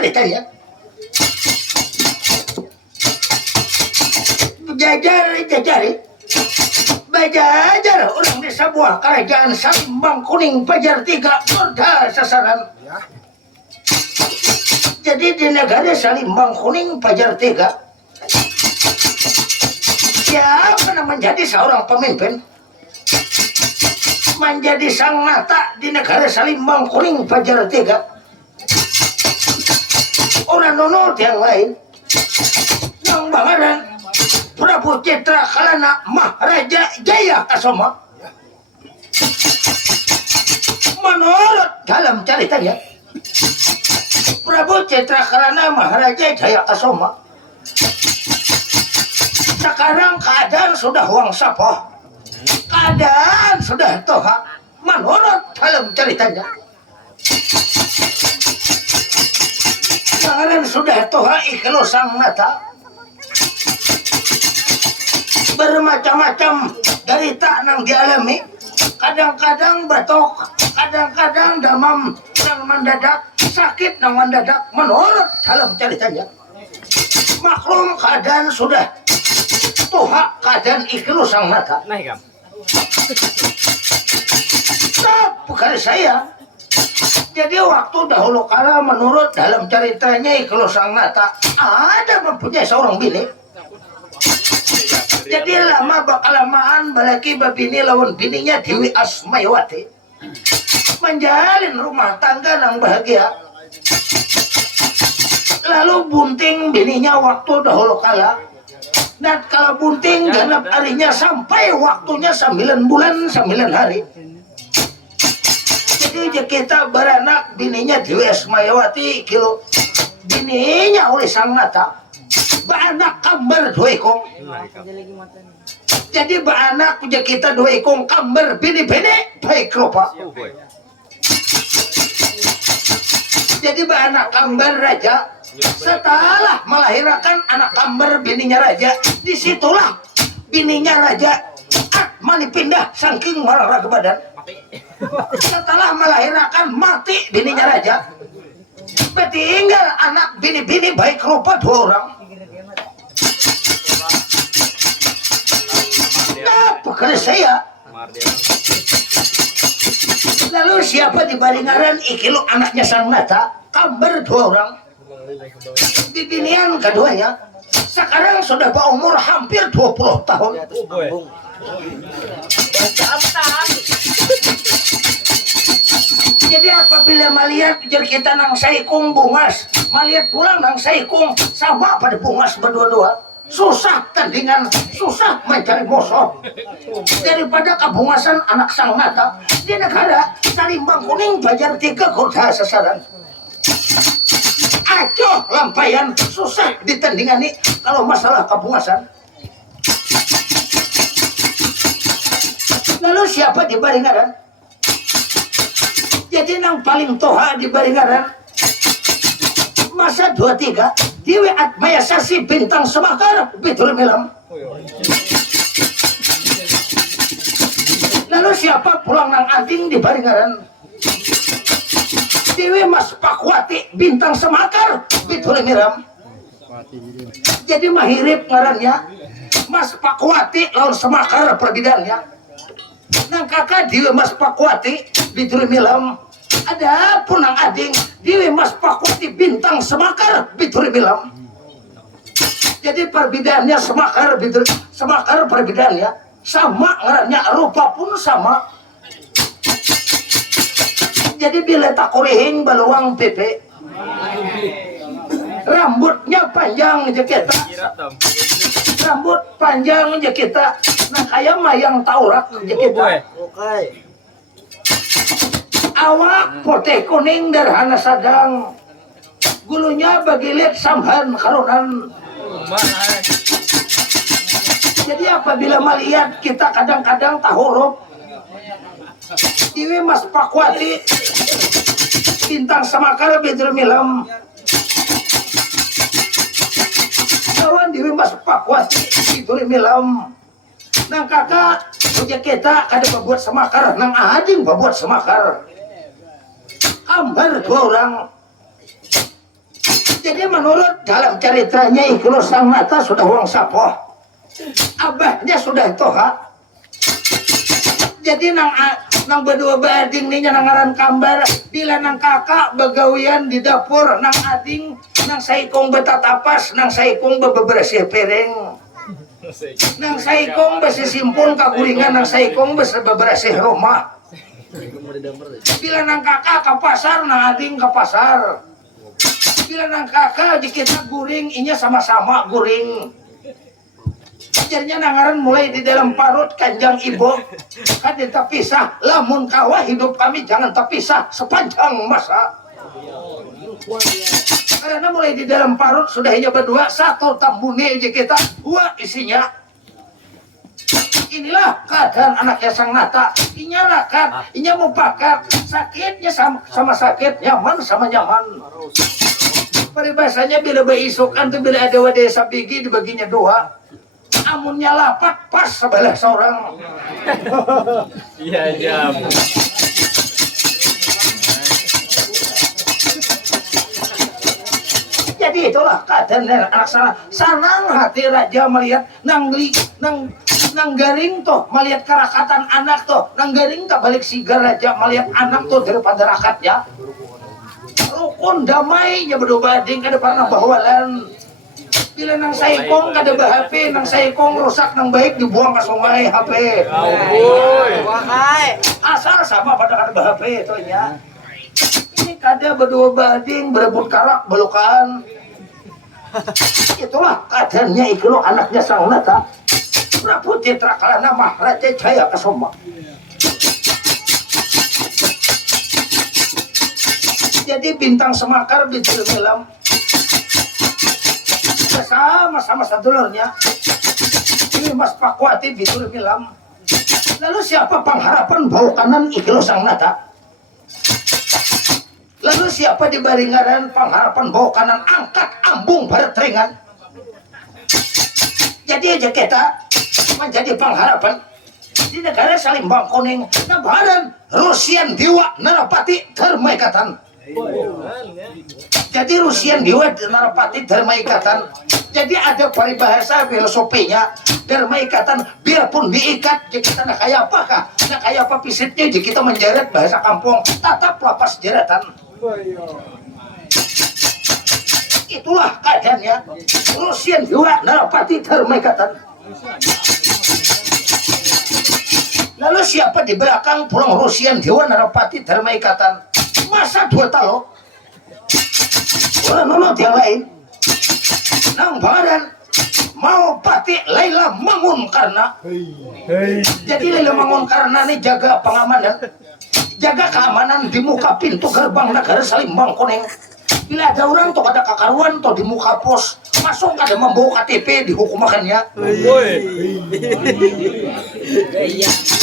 ceritanya. Jajari bajajar orang di sebuah kerajaan Salimbang Kuning Pajar 3 Gorda sasaran. Jadi di negara Salimbang Kuning Pajar 3 dia pernah menjadi seorang pemimpin, menjadi sang mata di negara Salimbang Kuning Pajar 3. Orang nonot yang lain yang bangaran Prabu Citra Kalana Maharaja Jaya Kasoma. Menurut dalam ceritanya, Prabu Citra Kalana Maharaja Jaya Kasoma sekarang keadaan sudah wangsapoh, keadaan sudah toha. Menurut dalam ceritanya, sekarang sudah toha ikhlas sang mata. Bermacam-macam derita yang dialami, kadang-kadang batuk, kadang-kadang demam yang mendadak, sakit yang mendadak. Menurut dalam ceritanya, maklum keadaan sudah tuha, keadaan ikhlas sang mata. Bukan saya. Jadi waktu dahulu kala menurut dalam ceritanya ikhlas sang mata ada mempunyai seorang bini. Jadi lama bakalamaan balaki babini lawan bininya Dewi Asmayawati menjalin rumah tangga yang bahagia. Lalu bunting bininya waktu dahulu kala, dan kalau bunting genap harinya sampai waktunya 9 bulan 9 hari. Jadi kita beranak bininya Dewi Asmayawati kilo bininya oleh sang mata beranak kambar 2 ekong. Jadi beranak punya kita 2 ekong kambar bini-bini baik rupa. Jadi beranak kambar raja setelah melahirkan anak kambar bininya raja, disitulah bininya raja mani pindah saking marah ke badan. Setelah melahirkan mati bininya raja, tinggal anak bini-bini baik rupa 2 orang. Bukan saya. Lalu siapa di baringaran ikilu anaknya sang nata kambar 2 orang. Bibinian keduanya sekarang sudah berumur hampir 20 tahun. Jadi apabila melihat kejar kita nang saikung bungas, melihat pulang nang saikung sama pada bungas berdua-dua, susah tandingan, susah mencari musuh. Daripada kabungasan anak sang nata di negara Salimbang Kuning Pajar 3 Gorda sasaran. Acuh lampayan, susah ditandingani kalau masalah kabungasan. Lalu siapa di baringaran? Jadi yang paling toha di baringaran masa 23 Dewi Atmaya Sasi Bintang Semakar Bitul Milam. Lalu siapa pulang nang ading di baringaran? Dewi Mas Pakwati Bintang Semakar Bitul Milam. Jadi mahirip ngarannya Mas Pakwati lawan Semakar perbidannya. Nang kakak Dewi Mas Pakwati Bitul Milam, ada pun nang ading Dewi Mas Pakwati Bintang Semakar Bitul Milam. Jadi perbedaannya Semakar perbedaannya sama ngarannya, rupa pun sama. Jadi bila tak korehing baluang pepe, rambutnya panjang aja kita, rambut panjang aja kita. Nah kayak mayang taurak aja kita. Awak putih kuning derhana sadang, gulunya bagilit samhan karunan. Jadi apabila melihat kita kadang-kadang tak huruf Dewi Mas Pakwati Bintang Semakar Bitul Milam, kawan Dewi Mas Pakwati Bitul Milam. Nang kakak punya kita kada membuat Semakar, nang ading membuat Semakar. Ambar 2 orang. Jadi menurut dalam ceritanya Ikro Sang Nata sudah uang sapoh, abahnya sudah toha. Jadi nang berdua bading nih nang ngaran kambar bila nang kakak begawian di dapur nang ading nang saikong betatapas nang saikong bebersih piring nang saikong besisimpun kaguringan nang saikong bebersih rumah. Bila nang kakak ke pasar nang ading ke pasar. Bila nang kakak kita guring inya sama-sama guring. Ajarnya nangaran mulai di dalam parut kanjang ibu kan terpisah lamun kawah hidup kami jangan terpisah sepanjang masa karena mulai di dalam parut sudah hanya berdua satu tambune aja kita dua isinya inilah keadaan anaknya Sang Nata inya lakat inya mau pakat sakitnya sama sakit nyaman sama nyaman peribahasanya bila beisukan tuh bila ada wadah sabigi dibaginya dua amunnya lapak pas sebelah seorang. Iya jam. Jadi itulah keadaan anak sana. Sanang hati raja melihat nang garing toh melihat kerakatan anak toh nang garing tak balik sigar raja melihat anak toh daripada rakatnya. Rukun damainya berdobading kada pernah bawalan. Bila nang saikong kada HP, nang saikong rusak nang baik dibuang ke sungai HP. Asal sama pada kada HP itu ya. Ini kada berdua bading berebut karak belukan. Itulah keadaannya Ikro anaknya Sang Nata. Prabu Citra Kalana Maharaja Jaya Kasoma. Jadi bintang Semakar bintul Milam sama-sama sadulurnya ini Mas Pakuati bintul Milam. Lalu siapa pengharapan bau kanan Ikro Sang Nata? Lalu siapa di baringaran pengharapan bau kanan angkat ambung barat ringan? Jadi aja kita menjadi pengharapan di negara Salimbang Kuning nabaran Rusian Dewa Narapati Dharmaikatan. Jadi Rusian Dewa Narapati Dharmaikatan. Jadi ada peribahasa filosofinya Dharmaikatan biarpun diikat jadi kita nak kaya apa kah? Nak kaya apa pisitnya jadi kita menjeret bahasa kampung tatap lapas jeratan. Itulah keadaannya Rusian Dewa Narapati Dharmaikatan. Lalu siapa di belakang pulang Rusian Dewa Narapati Dharmaikatan? Masa dua talo? Orang yang lain nang badan mau pati Laila Mangun karena jadi Laila Mangun karena ini jaga pengamanan jaga keamanan di muka pintu gerbang negara Salimbang Kuning. Bila ada orang tuh ada kakaruan tuh di muka pos masuk ada membawa KTP dihukum makannya.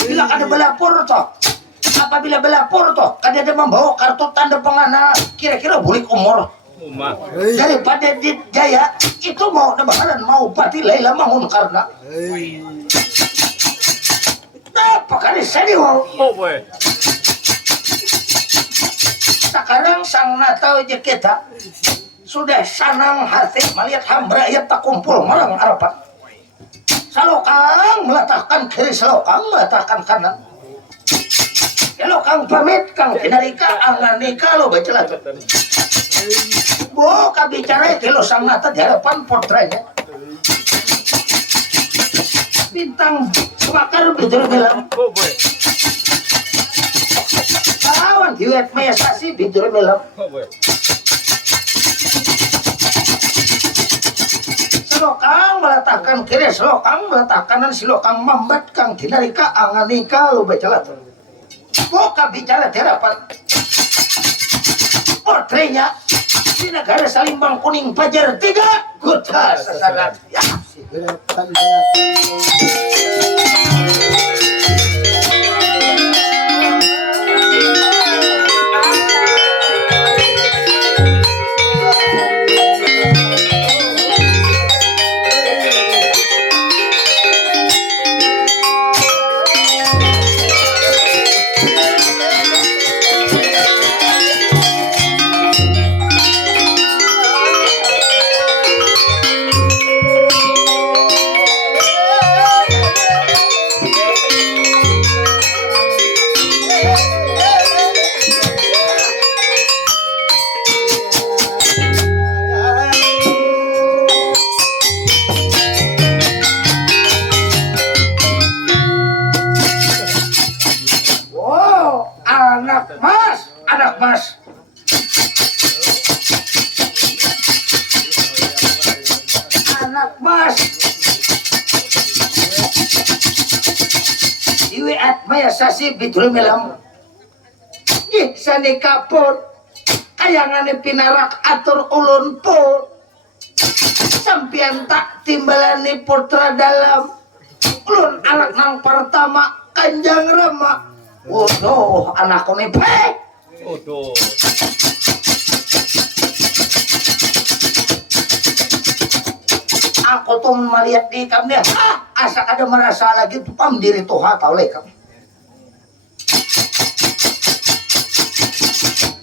Bila ada belapor tuh apabila belapor tuh ada membawa kartu tanda pengenal kira-kira bulik umur daripada di Jaya itu mau nebaran mau pati Laila Mangun karena apa kali sedih sekarang Sang Nata aja kita sudah sanang hati melihat hamba ya tak kumpul marang Arapat salokang meletakkan kiri salokang meletakkan kanan kalau kang pamit kang kinarika angani kalau baca lagu bo kabicara kalau Sang Nata di hadapan portrenya bintang Semakar bintul Milam kawan diwet mesasi bintul Milam selokang meletakkan kiri selokang meletakkan kanan selokang mambat kang kinarika angani kalau baca lagu buka bicara di hadapan portrenya di negara Salimbang Kuning Pajar 3 Kota Sasaran ya. anak mas, anak mas. Anak mas. Iwi atmaya sasi bitul melam. Ih sani kapur. Ayangane pinarak atur ulun po. Sampian tak timbalani putra dalam. Ulun anak nang pertama Kanjang Rama. Waduh, anakku nih pek. Waduh. Aku tuh melihat di ikam dia. Asa ada merasa lagi tuh pam diri tuha tau lekam.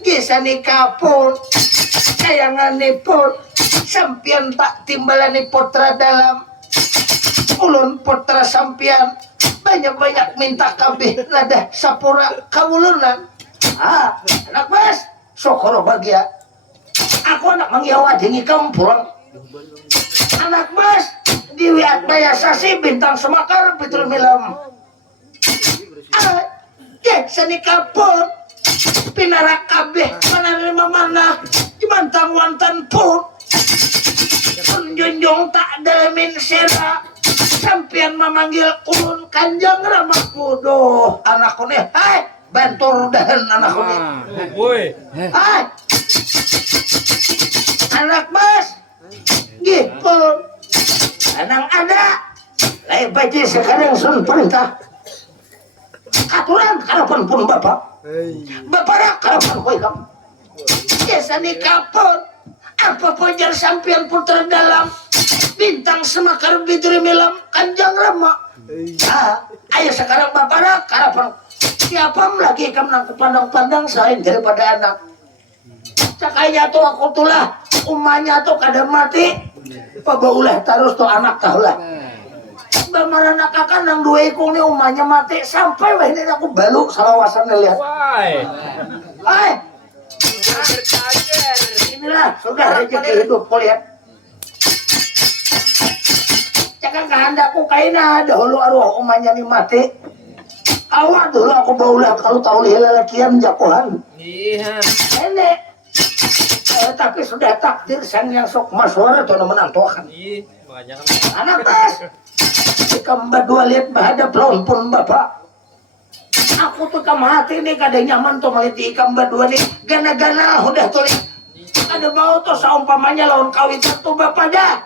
Gisani kapun. Kayangane pun. Sampian tak timbalani putra dalam. Ulun putra sampian banyak-banyak minta kabeh nada sapura kawulunan. Anak mas sokoro bagia. Aku anak mangyawa jengi kamu pulang. Anak mas diwiat daya sasi bintang semakar betul milam. Ya seni kapun pinarak kabeh mana lima mana dimantang wantan pun junjung tak dalemin sera. Sampian memanggil ulun Kanjang Rama. Waduh, anakku nih, hai, bantur dahan anakku nih. Woi. Hai, anak mas, gitu. Anang ada, lai baca sekarang sun perintah. Aturan karapan pun bapak. Bapak rak karapan koi kamu. Biasa nih kapun, apa pojar sampian putra dalam. Bintang semakar bitri milam Kanjang Rama. Ayo sekarang bapak rak karapan. Siapa lagi kamu nang pandang-pandang selain daripada anak. Cakainya tuh aku tuh lah umanya tuh kada mati. Pabaulah terus tuh anak kau lah. Bamaran kakak nang dua ikung nih umanya mati sampai wah ini aku balu salawasan lihat. Hai. Inilah sudah rezeki hidup kau lihat. Cakang kehendakku kaina dahulu arwah umanya nih mati. Awak dulu aku baulah kalau tahu lelakian jakuhan. Iya. Nenek. Tapi sudah takdir sang yang sok maswara tuh menantuakan. Iya, banyak anak mas. Kamu berdua lihat bahada pelon pun bapak. Aku tuh kamati nih kada nyaman tuh melihat ikam berdua nih. Gana-gana udah tuh nih. Ada mau tuh seumpamanya lawan kawitan tuh bapak dah.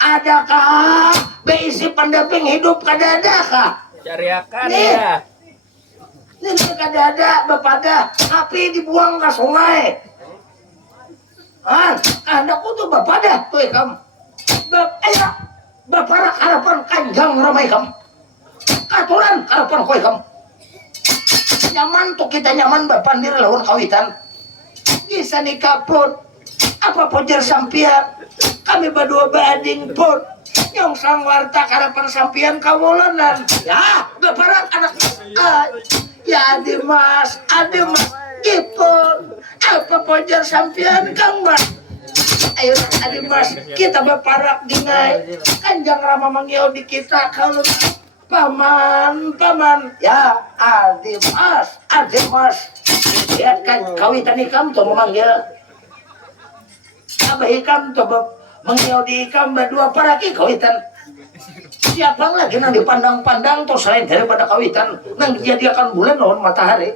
Adakah beisi pendamping hidup kada ada kah? Cariakan nih, ya. Ini kada ada bapak dah. Api dibuang ke sungai. Anakku tuh bapak dah tuh ikam. Bapak rak harapan Kanjang ramai kamu. Katuran harapan koi kamu. Nyaman tuh kita nyaman bapak diri lawan kawitan. Bisa nikah pun. Apa pojar sampian. Kami berdua bading pun. Nyong sang warta harapan sampian kawulanan. Ya bapak rak anak. Ya Dimas. Ipun. Apa pojar sampian kang mas. Ayo Adi Mas, kita berparak dingai. Kanjang Rama manggil di kita kalau paman. Ya Adi Mas. Lihat kan kawitan ikam tuh memanggil. Abah ikam tuh manggil di ikam berdua paraki kawitan. Siapa lagi nang dipandang-pandang tuh selain daripada kawitan nang dijadikan bulan lawan matahari.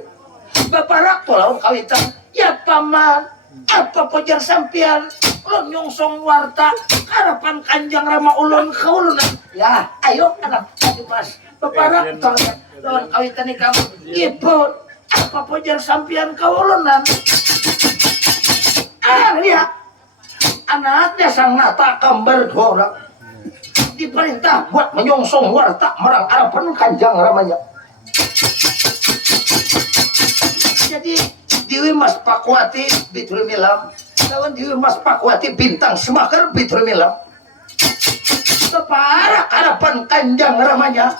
Berparak tuh lawan kawitan. Ya paman. Apa pojar sampian ulun nyungsong warta harapan Kanjang Rama ulun kaulunan. Ya ayo anak Adi Mas beparak lawan kawitan kamu ipun apa pojar sampian kaulunan. Ya anaknya sang nata kembar dua orang diperintah buat menyongsong warta merang harapan Kanjang Ramanya. Jadi Dewi Mas Pakuati Bitul Milam lawan Dewi Mas Pakuati Bintang Semakar Bitul Milam. Keparak harapan Kanjang Ramanya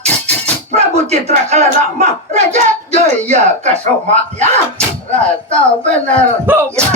Prabu Citra Kalana Mah Raja Jaya Kasoma. Ya rata benar ya.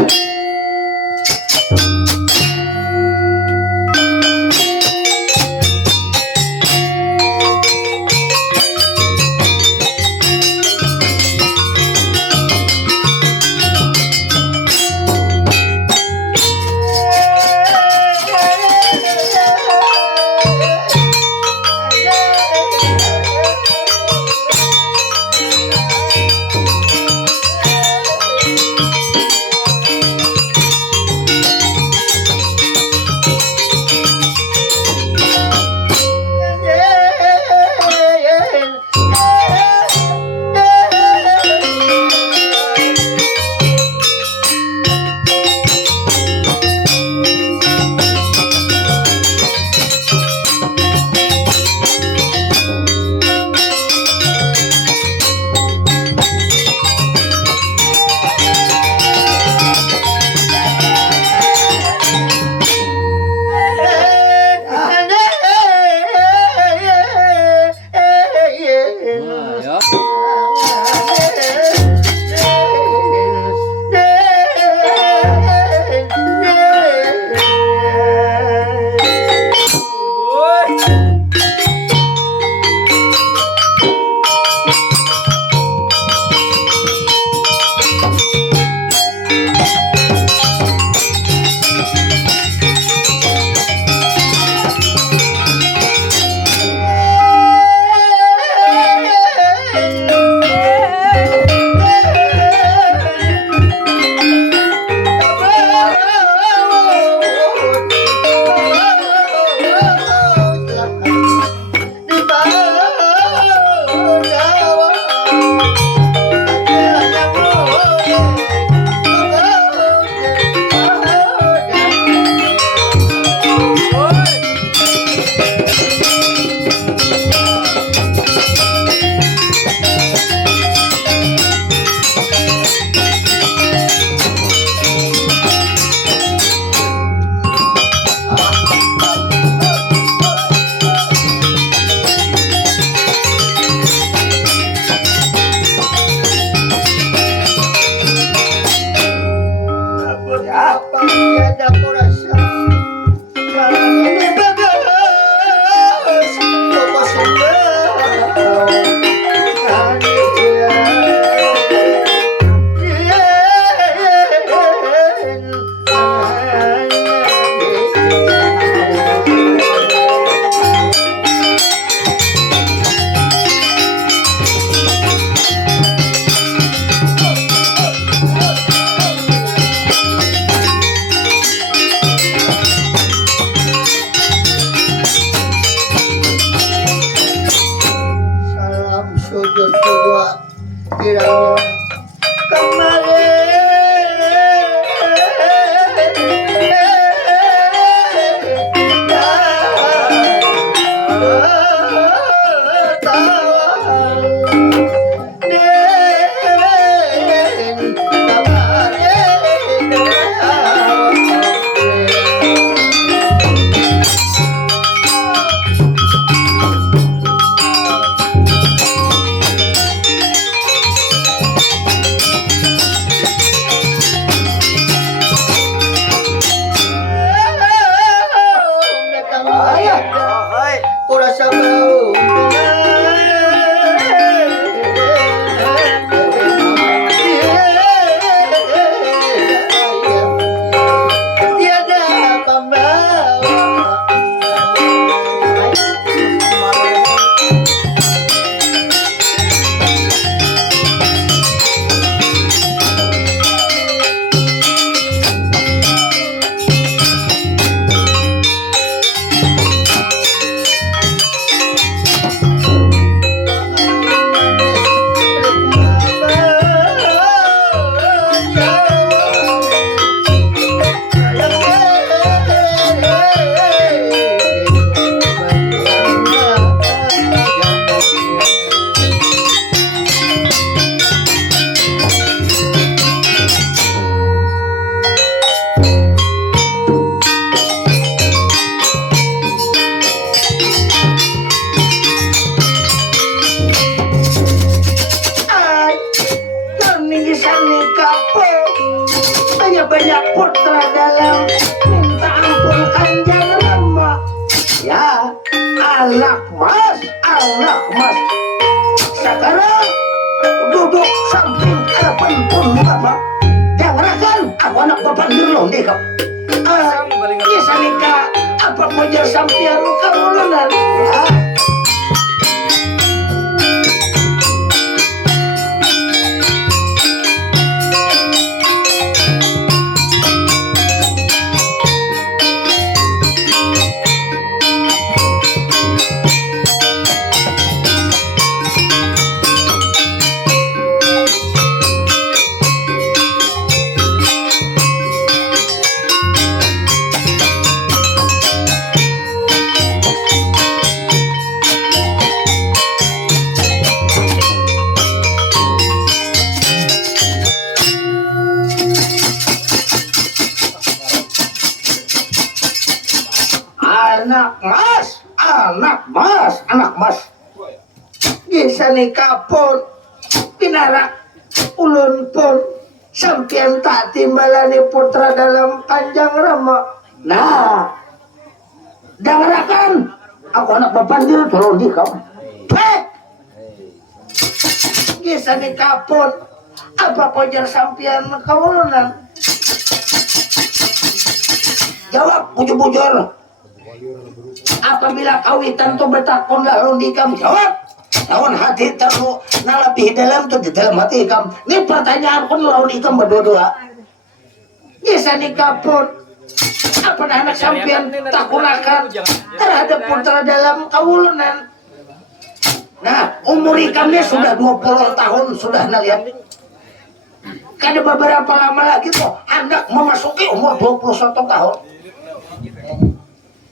banyak putra dalam minta ampun Kanjeng Rama. Ya, anak mas sekarang duduk samping hadapan pun bapak. Jangan aku anak bapak dulu nih kau. Kisah nikah apa punya sampian kamu lunan ya. Anak mas bisa nikah pun pinarak ulun pun sampian tak timbalani putra dalam Kanjeng Rama. Nah dengerakan aku anak bapak diri tolong di kau bisa nikah pun apa pojar sampian kaulunan jawab bujur-bujur. Apabila kawitan tu bertakon lalu dikam jawab lawan hati terlalu lebih dalam tu di dalam hati ikam. Ini pertanyaan pun lawan ikam berdua. Bisa nikah pun apa anak sampian tak gunakan terhadap putra dalam kawulunan. Nah, umur ikamnya sudah 20 tahun sudah lihat. Kada beberapa lama lagi tuh hendak memasuki umur 21 tahun.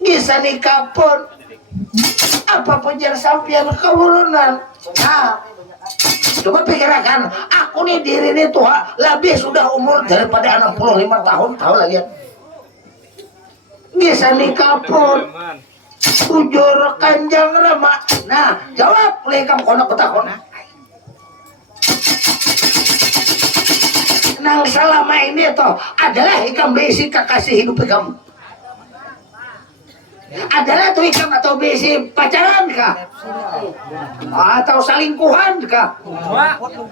Bisa nikah pun apa penjar sampian kewulunan. Nah, coba pikirkan, aku nih diri ini tua, lebih sudah umur daripada 65 tahun, tahu lah lihat. Bisa nikah pun bujur kanjang rama. Nah, jawab lekam kono petakon. Nang selama ini toh adalah ikam besi kekasih hidup ikam. Adalah tuh ikam atau besi pacaran kah? Atau selingkuhan kah?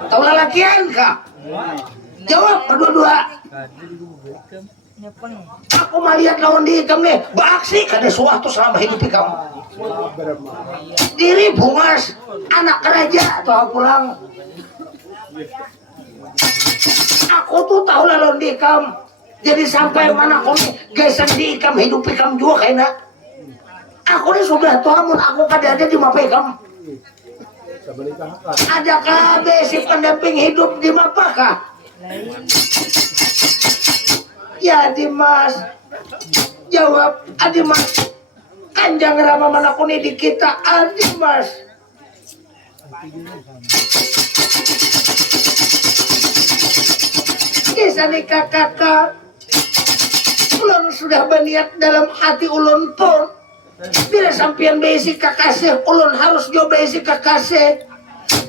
Atau lelakian kah? Jawab berdua-dua. Aku melihat lawan di ikam nih beraksi kada suatu selama hidup ikam. Diri bungas anak raja atau pulang. Aku tuh tahu lawan di ikam. Jadi sampai mana kau nih geser di ikam hidup ikam juga kayaknya. Aku ini sudah tua, aku kada ada di mapa ikam. Adakah besi pendamping hidup di mapa kah? Ya Dimas, jawab Adimas. Kanjang Rama mana kuni di kita Adimas. Kisah nikah kakak. Ulun sudah berniat dalam hati ulun pun. Bila sampian besi kakasih, ulun harus jo besi kakasih.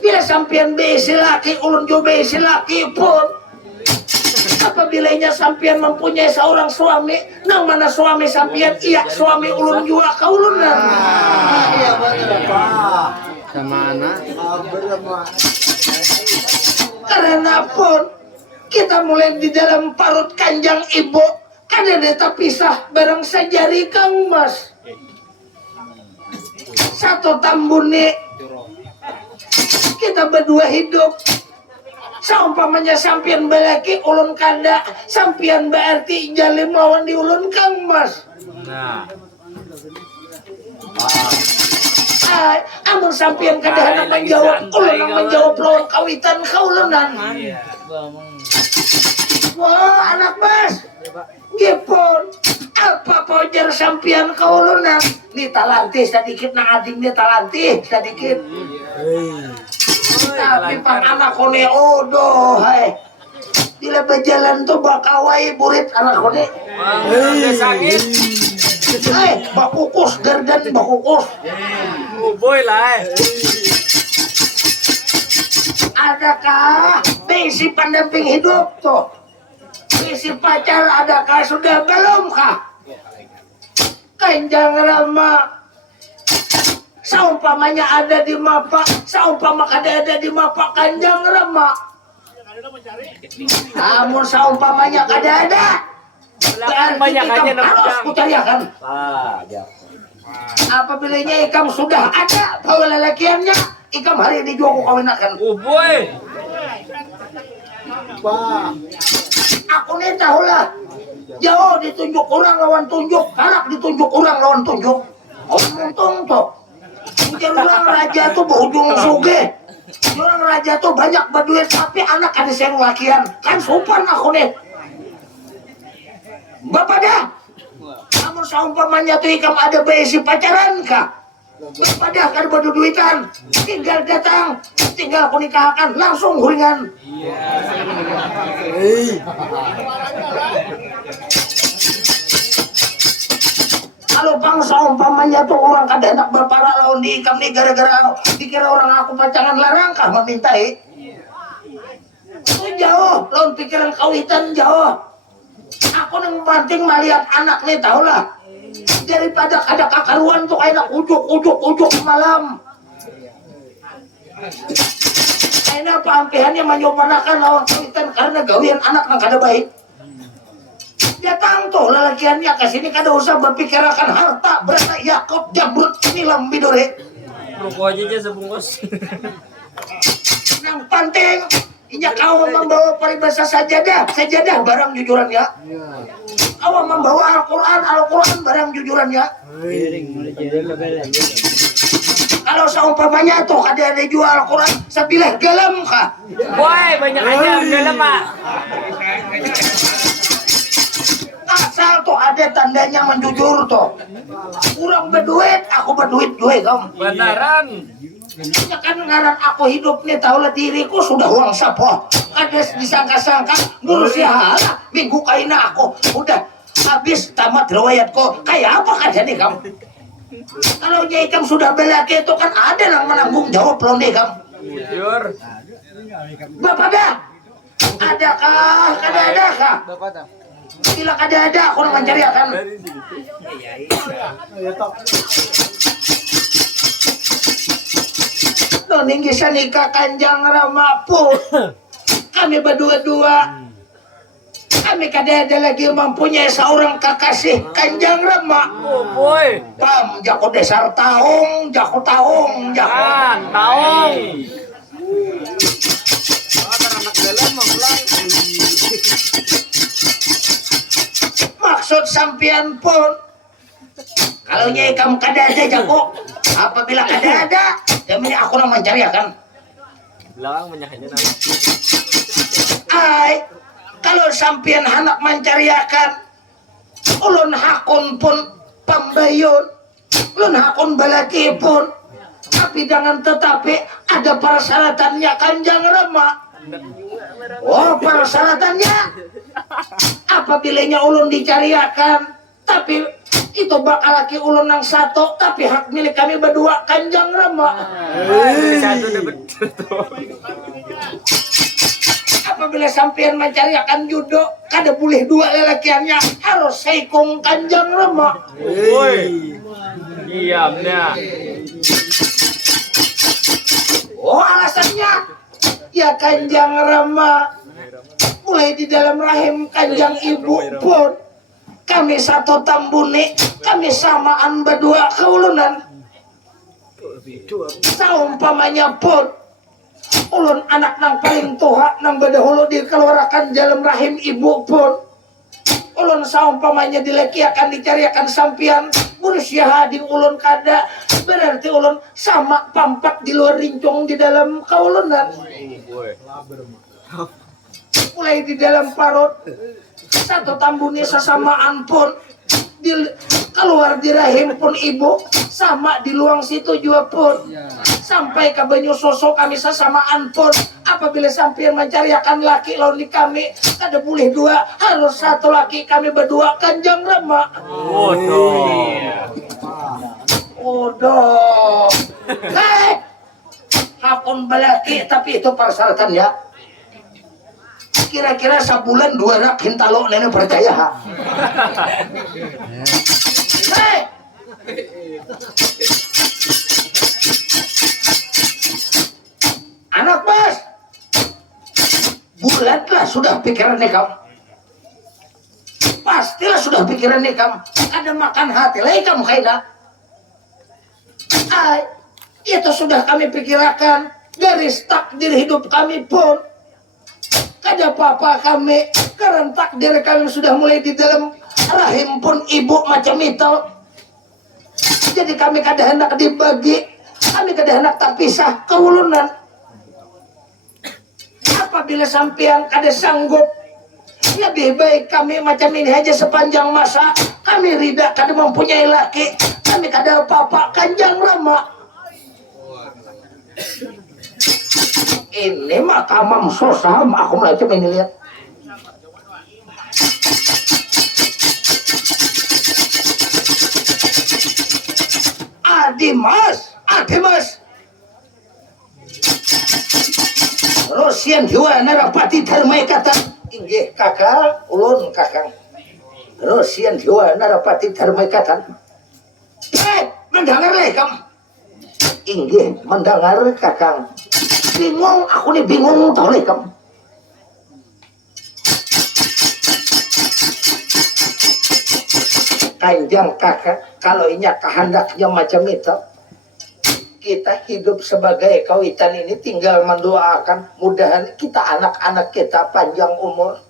Bila sampian besi laki, ulun jo besi laki pun. Apabila sampian mempunyai seorang suami, nang mana suami sampian, iya suami ulun juga kaulunan. Iya benar Pak. Sama anak. Karena pun kita mulai di dalam parut kanjang ibu, kada deta pisah bareng sajari Kang Mas. Satu tambune kita berdua hidup. Saumpamanya sampian balaki ulun kada, sampian berarti jalim lawan di ulun Kang Mas. Nah. Amun sampian kada hendak menjawab, ulun nang menjawab lawan kawitan kaulunan. Wah, anak Mas. Gipon. Apa pojar sampian kaulunan? Ni talanti sedikit nang ading ni talanti sedikit. Tapi pang anak ko ni odo hai. Dila berjalan tuh bakawai burit anak ko ni. Sakit. Hai, bakukus gardan bakukus. Boy lah. Adakah besi pendamping hidup tuh? Besi pacar adakah sudah belum kah? Kanjang Rama, saumpamanya ada di mapa, saumpama kada ada di mapa Kanjang Rama. Namun saumpamanya kada ada, berarti ikam harus kucariakan. Apabila ikam sudah ada bahwa lelakiannya, ikam hari ini juga kawinakan. Boy. Aku nih tahulah. Jauh ditunjuk orang lawan tunjuk, harap ditunjuk orang lawan tunjuk. Untung tuh. Mungkin orang raja tuh berujung suge. Orang raja tuh banyak berduit tapi anak ada yang lakian. Kan sopan aku nih. Bapak dah. Namun seumpamanya tuh ikam ada besi pacaran kah? Bapak dah kan berduitan. Tinggal datang, tinggal aku nikahkan langsung huringan. Kalau bangsa umpamanya tuh orang kada enak berparah lawan di ikam nih gara-gara dikira orang aku pacangan larang kah memintai. Itu jauh lawan pikiran kawitan jauh. Aku nang penting melihat anak nih tau lah. Daripada ada kakaruan tuh enak ujuk malam. Enak pampihannya menyopanakan lawan kawitan karena gawian anak nang kada baik. Datang tuh lelakiannya ke sini kada usah berpikirkan harta berata Yakob jamrut nilam bidore. Rokok aja sebungkus. Yang penting inya kau membawa peribahasa sajadah barang jujurannya. Kau membawa Al-Quran barang jujurannya. Kalau seumpamanya tuh ada jual Quran sebilah gelem kah? Boy, banyak aja dalam Pak. Asal tuh ada tandanya menjujur tuh. Kurang berduit, aku berduit duit kamu. Beneran. Ya kan ngaran aku hidup nih tahulah diriku sudah uang sapo. Ada disangka-sangka ngurusi halah minggu kaina aku udah habis tamat riwayatku. Kayak apa kan jadi kamu? Kalau nyai kamu sudah belaki itu kan ada yang menanggung jawab loh nih kamu. Jujur. Bapak dah, adakah? Ada-adakah? Bila ada aku nak mencari akan. Lo ninggisan nikah Kanjang Rama pun kami berdua-dua. Kami kada ada lagi mempunyai seorang kekasih Kanjang Rama. Oh boy. Pam, jako desar taung, jako. Taong. Anak dalam pulang. Maksud sampian pun kalau nyai kamu kada ada jako, apabila kada ada, demi aku nak mencari akan. Belakang banyak aja nama. Ai, kalau sampian hendak mencari akan, ulun hakun pun pambayun, ulun hakun balaki pun, tapi dengan tetapi ada persyaratannya Kanjang Rama. Oh, persyaratannya apabila ulun dicariakan, tapi itu bakal laki ulun yang satu, tapi hak milik kami berdua Kanjang Rama. Satu udah betul tuh. Apabila sampean mencariakan judo, kada boleh dua lelakiannya, harus seikung Kanjang Rama. Boy. Diamnya. Oh, alasannya ya Kanjang Rama, mulai di dalam rahim Kanjang Ibu pun kami satu tambune, kami samaan berdua keulunan. Saumpamanya pun ulun anak nang paling tua nang badahulu dikeluarkan dalam rahim ibu pun ulun saumpamanya dileki akan dicariakan sampian berusia hadi ulun kada, berarti ulun sama pampak di luar rincung di dalam kaulunan. Mulai di dalam parut satu tambuni sesamaan pun keluar di rahim pun ibu sama di luang situ juga pun sampai ke banyu sosok kami sesamaan pun apabila sampai mencariakan laki lawan kami kada boleh dua, harus satu laki kami berdua Kanjang Rama. Odoh. Hei, hakun balaki tapi itu persyaratan ya. Kira-kira sebulan 2 rak hintalo nenek percaya ha. Hei. Anak mas, bulatlah sudah pikirannya kamu. Pastilah sudah pikirannya kamu. Ada makan hati lagi kamu kaidah. Ay, itu sudah kami pikirkan garis takdir hidup kami pun. Kada apa-apa kami, karena takdir kami sudah mulai di dalam rahim pun ibu macam itu. Jadi kami kada hendak dibagi, kami kada hendak terpisah keulunan. Apabila sampean kada sanggup, lebih baik kami macam ini aja sepanjang masa. Kami rida kada mempunyai laki, kami kada apa-apa Kanjang Rama. Ini mah kamam sosam, aku mulai coba ini lihat. Adimas. Rosian jua narapati dharmai kata. Inggih kakak, ulun kakang. Rosian jua narapati dharmai kata. Mendengar leh kamu. Inggih mendengar kakang. Bingung, aku nih bingung tau leh kamu. Kanjang kakak, kalau inya kehendaknya macam itu, kita hidup sebagai kawitan ini tinggal mendoakan mudahan kita anak-anak kita panjang umur,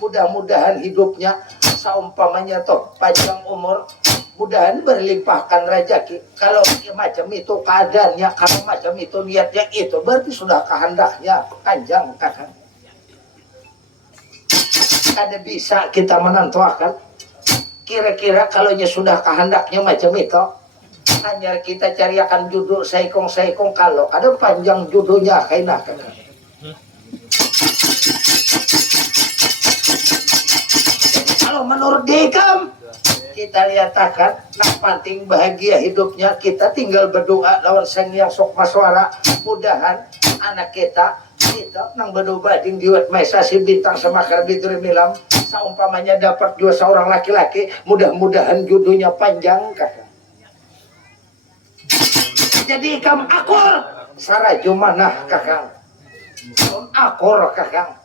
mudah-mudahan hidupnya seumpamanya toh panjang umur, mudahan berlimpahkan rezeki. Kalau macam itu keadaannya, kalau macam itu niatnya, itu berarti sudah kehendaknya Kanjeng Kakang. Ada bisa kita menentukan kira-kira kalau sudah kehendaknya macam itu, hanya kita cariakan judul saikong kalau ada panjang judulnya kaina Kakang. Kalau menurut Dekam, kita lihatkan nak penting bahagia hidupnya, kita tinggal berdoa lawan Sang Hyang Sok Maswara, mudahan anak kita nang berdoa ding diwat mesa si bintang semakar bitur milam, saumpamanya dapat dua seorang laki-laki, mudah-mudahan judulnya panjang Kakang. Jadi kam akur saraju manah Kakang, akur Kakang.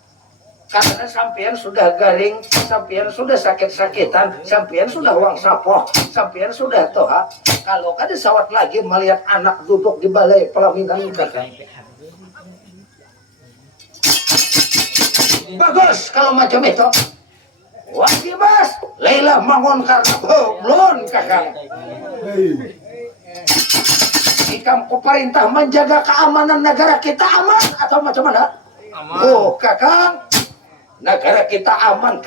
Karena sampean sudah garing, sampean sudah sakit-sakitan, sampean sudah uang sapoh, sampean sudah toha. Kalau ada sawat lagi melihat anak duduk di balai pelaminan Kakang. Bagus kalau macam itu. Wajib mas, Laila mangon karena belum Kakang. Ikam ku perintah menjaga keamanan negara kita aman atau macam mana? Aman. Oh Kakang, negara kita aman,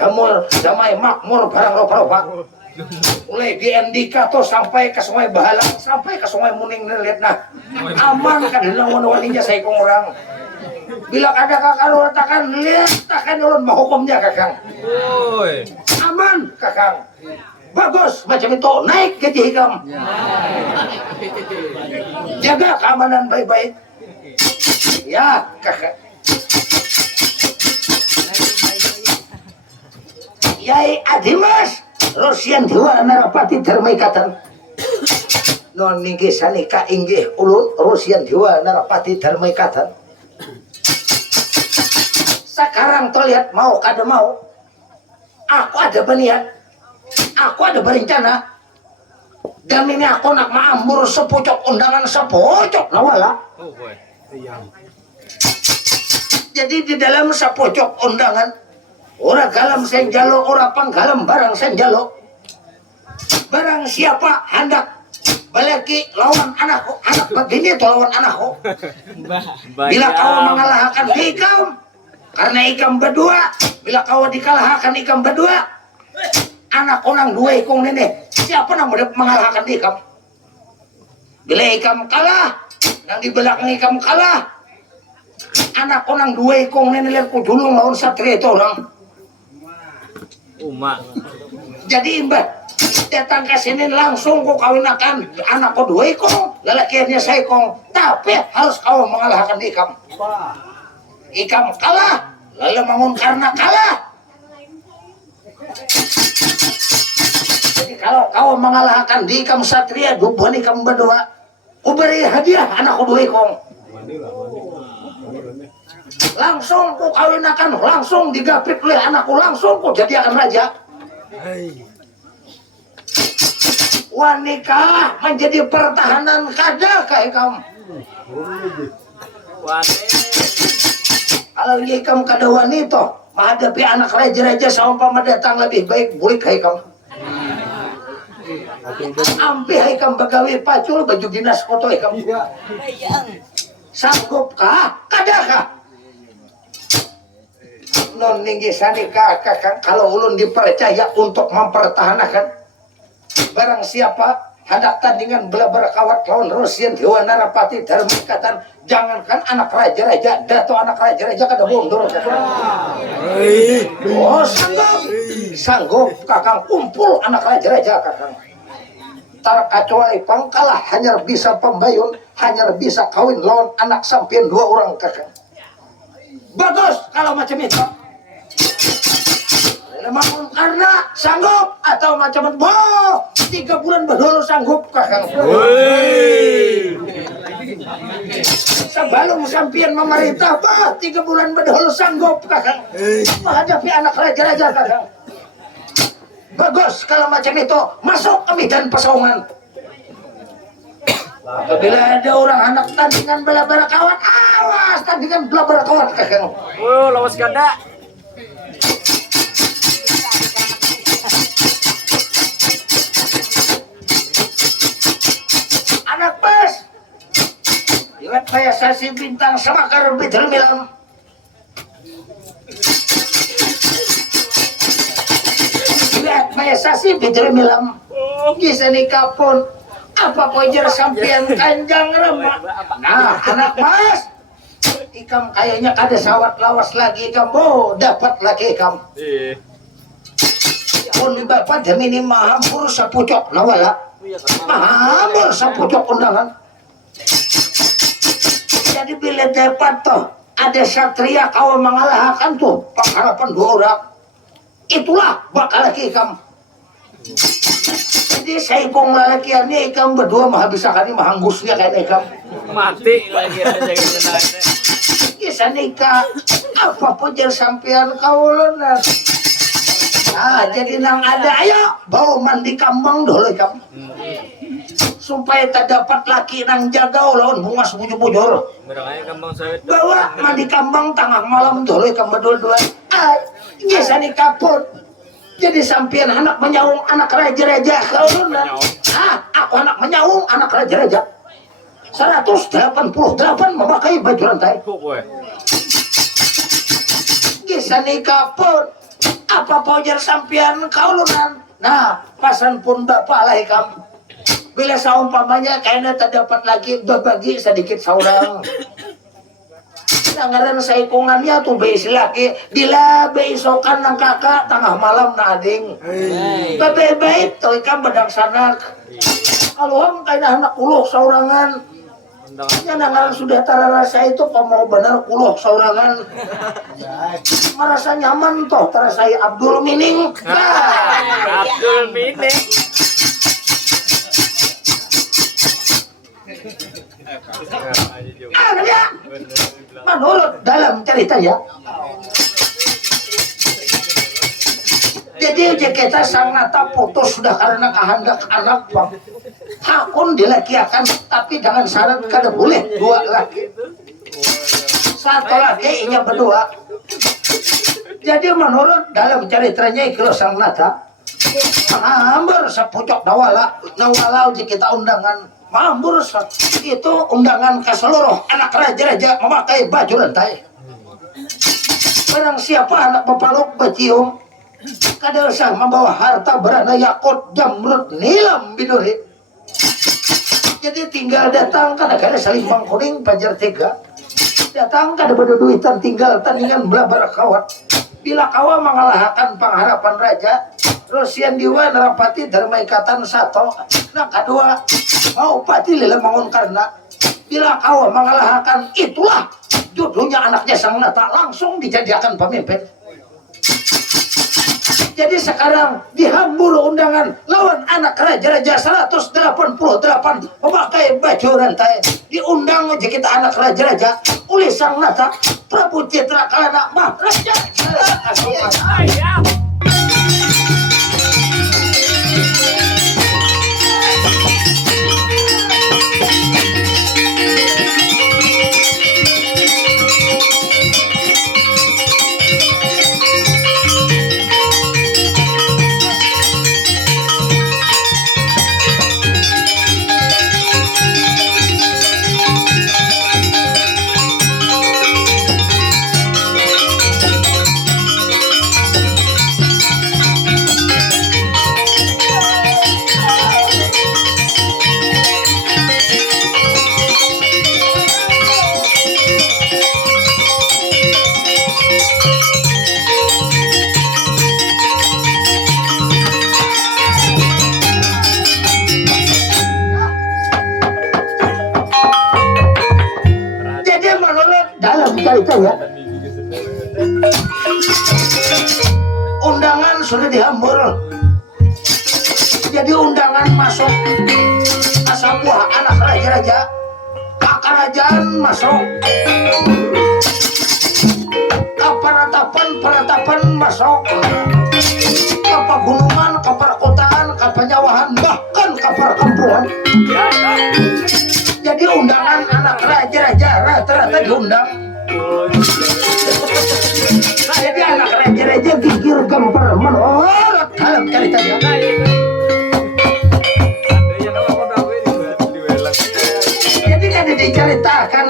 damai makmur barang roba-roba. Mulai di Endikato sampai ke Sungai Bahalang, sampai ke Sungai Muning lihat nah. Aman kan lawan-lawannya saya kong orang. Bila ada kakak lu takkan lihat takkan ulun mau hukumnya Kakang. Woi. Aman Kakang. Bagus macam itu, naik gaji hikam. Jaga keamanan baik-baik. Ya Kakak. Yai Adimas Rosian Dewa Narapati Dharmaikatan non ninggi sanika inggih ulun Rosian Dewa Narapati Dharmaikatan. Sekarang terlihat mau kada mau, aku ada berniat, aku ada berencana, dan ini aku nak maambur sepucuk undangan sepucuk nawala. Oh boy. Jadi di dalam sepucuk undangan, ora galam senjalo, ora panggalam barang senjalo. Barang siapa hendak balaki lawan anakku, anak begini itu lawan anakku. Bila kau mengalahkan ikam, karena ikam berdua, bila kau dikalahkan ikam berdua, anak onang dua ikung nenek, siapa yang mengalahkan ikam? Bila ikam kalah, yang di belakang ikam kalah, anak onang dua ikung nenek lihat ku dulu lawan satria itu orang. Umak. Jadi imbah datang ke sini langsung kau kawinakan anak kau dua ikong, lelakiannya saya ikong, tapi harus kau mengalahkan ikam. Ikam kalah, lalu bangun karena kalah. Jadi kalau kau mengalahkan di ikam satria, dubuhan ikam berdua, ku beri hadiah anak kau dua ikong. Langsung ku kawinakan, langsung digapit oleh anakku, langsung ku jadi akan raja. Wanita menjadi pertahanan kada kayak kamu. Kalau ikam kada wanita menghadapi anak raja-raja seumpama datang lebih baik bulik kayak kamu. Ampi ikam begawi pacul baju dinas foto ikam. Sanggup kah? Kada kah? Non ninggi sanika Kakang, kalau ulun dipercaya untuk mempertahankan barang siapa hendak tandingan belah berkawat lawan Rosian Dewa Narapati Dharmaikatan, jangankan anak raja-raja, dato anak raja-raja kada mundur Kakang. Oh sanggup Kakang, kumpul anak raja-raja Kakang. Terkecuali pangkalah hanya bisa pembayun, hanya bisa kawin lawan anak sampian dua orang Kakang. Bagus kalau macam itu. Memang karena sanggup atau macam itu, 3 bulan berdulu sanggup Kakang. Sebelum sampian memerintah, 3 bulan berdulu sanggup Kakang menghadapi anak raja-raja Kakang. Bagus kalau macam itu, masuk ke medan pesaungan. Apabila ada orang anak tandingan bela berakawat, awas tandingan bela berakawat Kakang. Oh, lawas ganda. kayak sasi bintang semakar bitremilam. Lihat kayak sasi bitremilam. Kisah nikah pun apa pojer sampian kanjang remak. Nah anak mas, ikam kayaknya kada sawat lawas lagi kamu dapat lagi kamu. Pun bapak demi mahampur sapucok nawala. Mahampur sapucok undangan. Jadi bila dapat tuh ada satria kau mengalahkan tuh pengharapan 2 orang, itulah bakal lagi kamu. Jadi saya pun lalakiannya ikam berdua mah bisa kali mahanggusnya kan ikam Mati lagi aja gitu. kisah nikah apa pojer sampean kau lunas. Nah jadi nang ada ayo bawa mandi kambang dulu ikam supaya tak dapat laki nang jaga lawan bunga sebujur-bujur. Merangnya kambang sawit. Bawa mandi kambang tengah malam dulu ikam berdua-dua. Kisah nikah pun jadi sampean anak menyaung anak raja-raja kau lunas. Aku anak menyaung anak raja-raja 188 memakai baju rantai. Kisah nikah pun apa pojer sampean kau lunan. Nah pasan pun bapak lah kamu. Bila saumpamanya kayaknya tak dapat lagi berbagi sedikit seorang. Anggaran saikungannya tuh beisi laki dila beisokan nang kakak tengah malam na ading. Baik tuh ikan bedang sanak. Kalau ham kayaknya anak uluh saurangan. Yang anggaran sudah terasa itu mau benar uluh saurangan. Merasa nyaman toh terasa Abdul Mining. Abdul Mining. Ya. Menurut dalam ceritanya jadi kita sang nata putus sudah karena kehendak anak bang hakun dilakiakan tapi dengan syarat kada boleh 2 laki 1 laki inya berdua. Jadi menurut dalam ceritanya ikhlas sang nata hampir sepucuk nawala jika kita undangan Mambur itu undangan ke seluruh anak raja-raja memakai baju rantai. Barang siapa anak bepaluk becium kada usah membawa harta berana yakut jamrut nilam biduri. Jadi tinggal datang kadang-kadang salimbang kuning pajar 3 datang kada berduitan tinggal tandingan belabar kawat. Bila kawa mengalahkan pengharapan raja Rusian diwa nerapati dharma ikatan 1 nah kedua mau pati lila mangun karena bila kawa mengalahkan itulah judulnya anaknya sang nata langsung dijadikan pemimpin. Jadi sekarang dihambur undangan lawan anak raja-raja 188 memakai baju rantai diundang aja kita anak raja-raja oleh sang nata Prabu Citra Kalana Maharaja. Ya. Undangan sudah dihambur. Jadi undangan masuk asal buah anak raja-raja, kerajaan masuk, peratapan masuk, ke pegunungan, ke perkotaan, ke penyawahan, bahkan ke perkampungan. Jadi undangan anak raja-raja rata-rata diundang. Jadi anak raja-raja gigir gempar menolak dalam ceritanya. Jadi kan diceritakan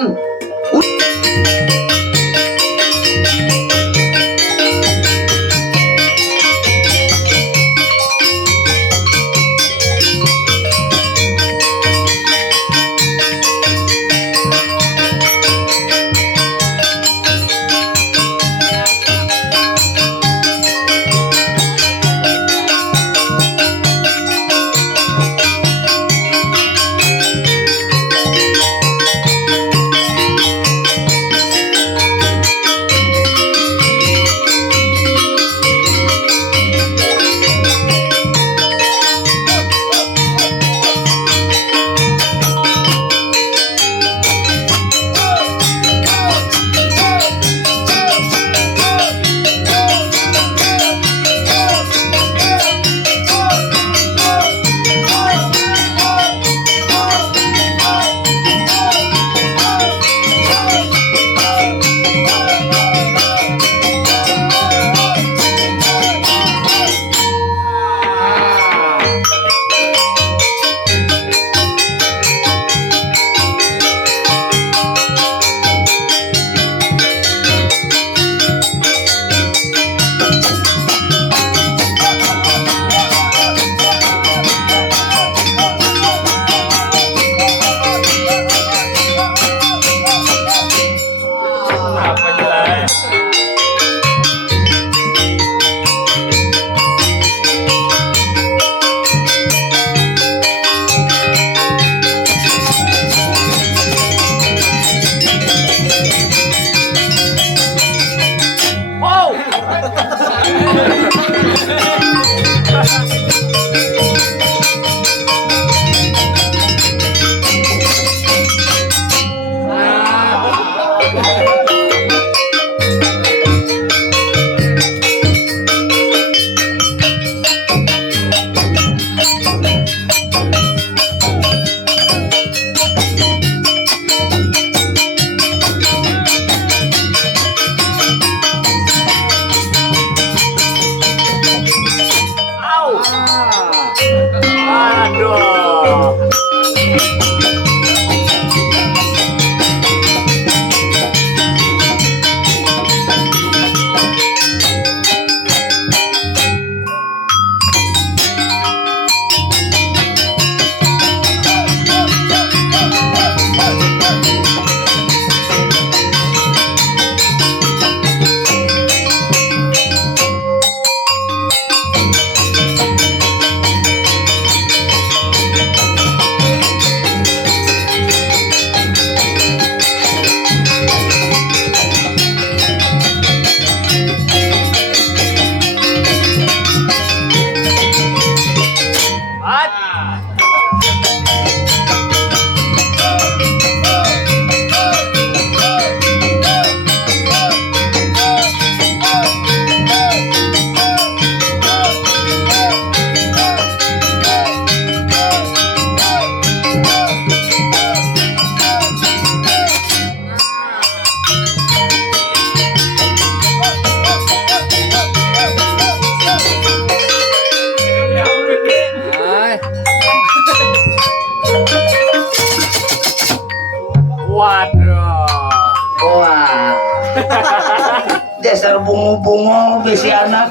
dasar bungo-bungo besi anak.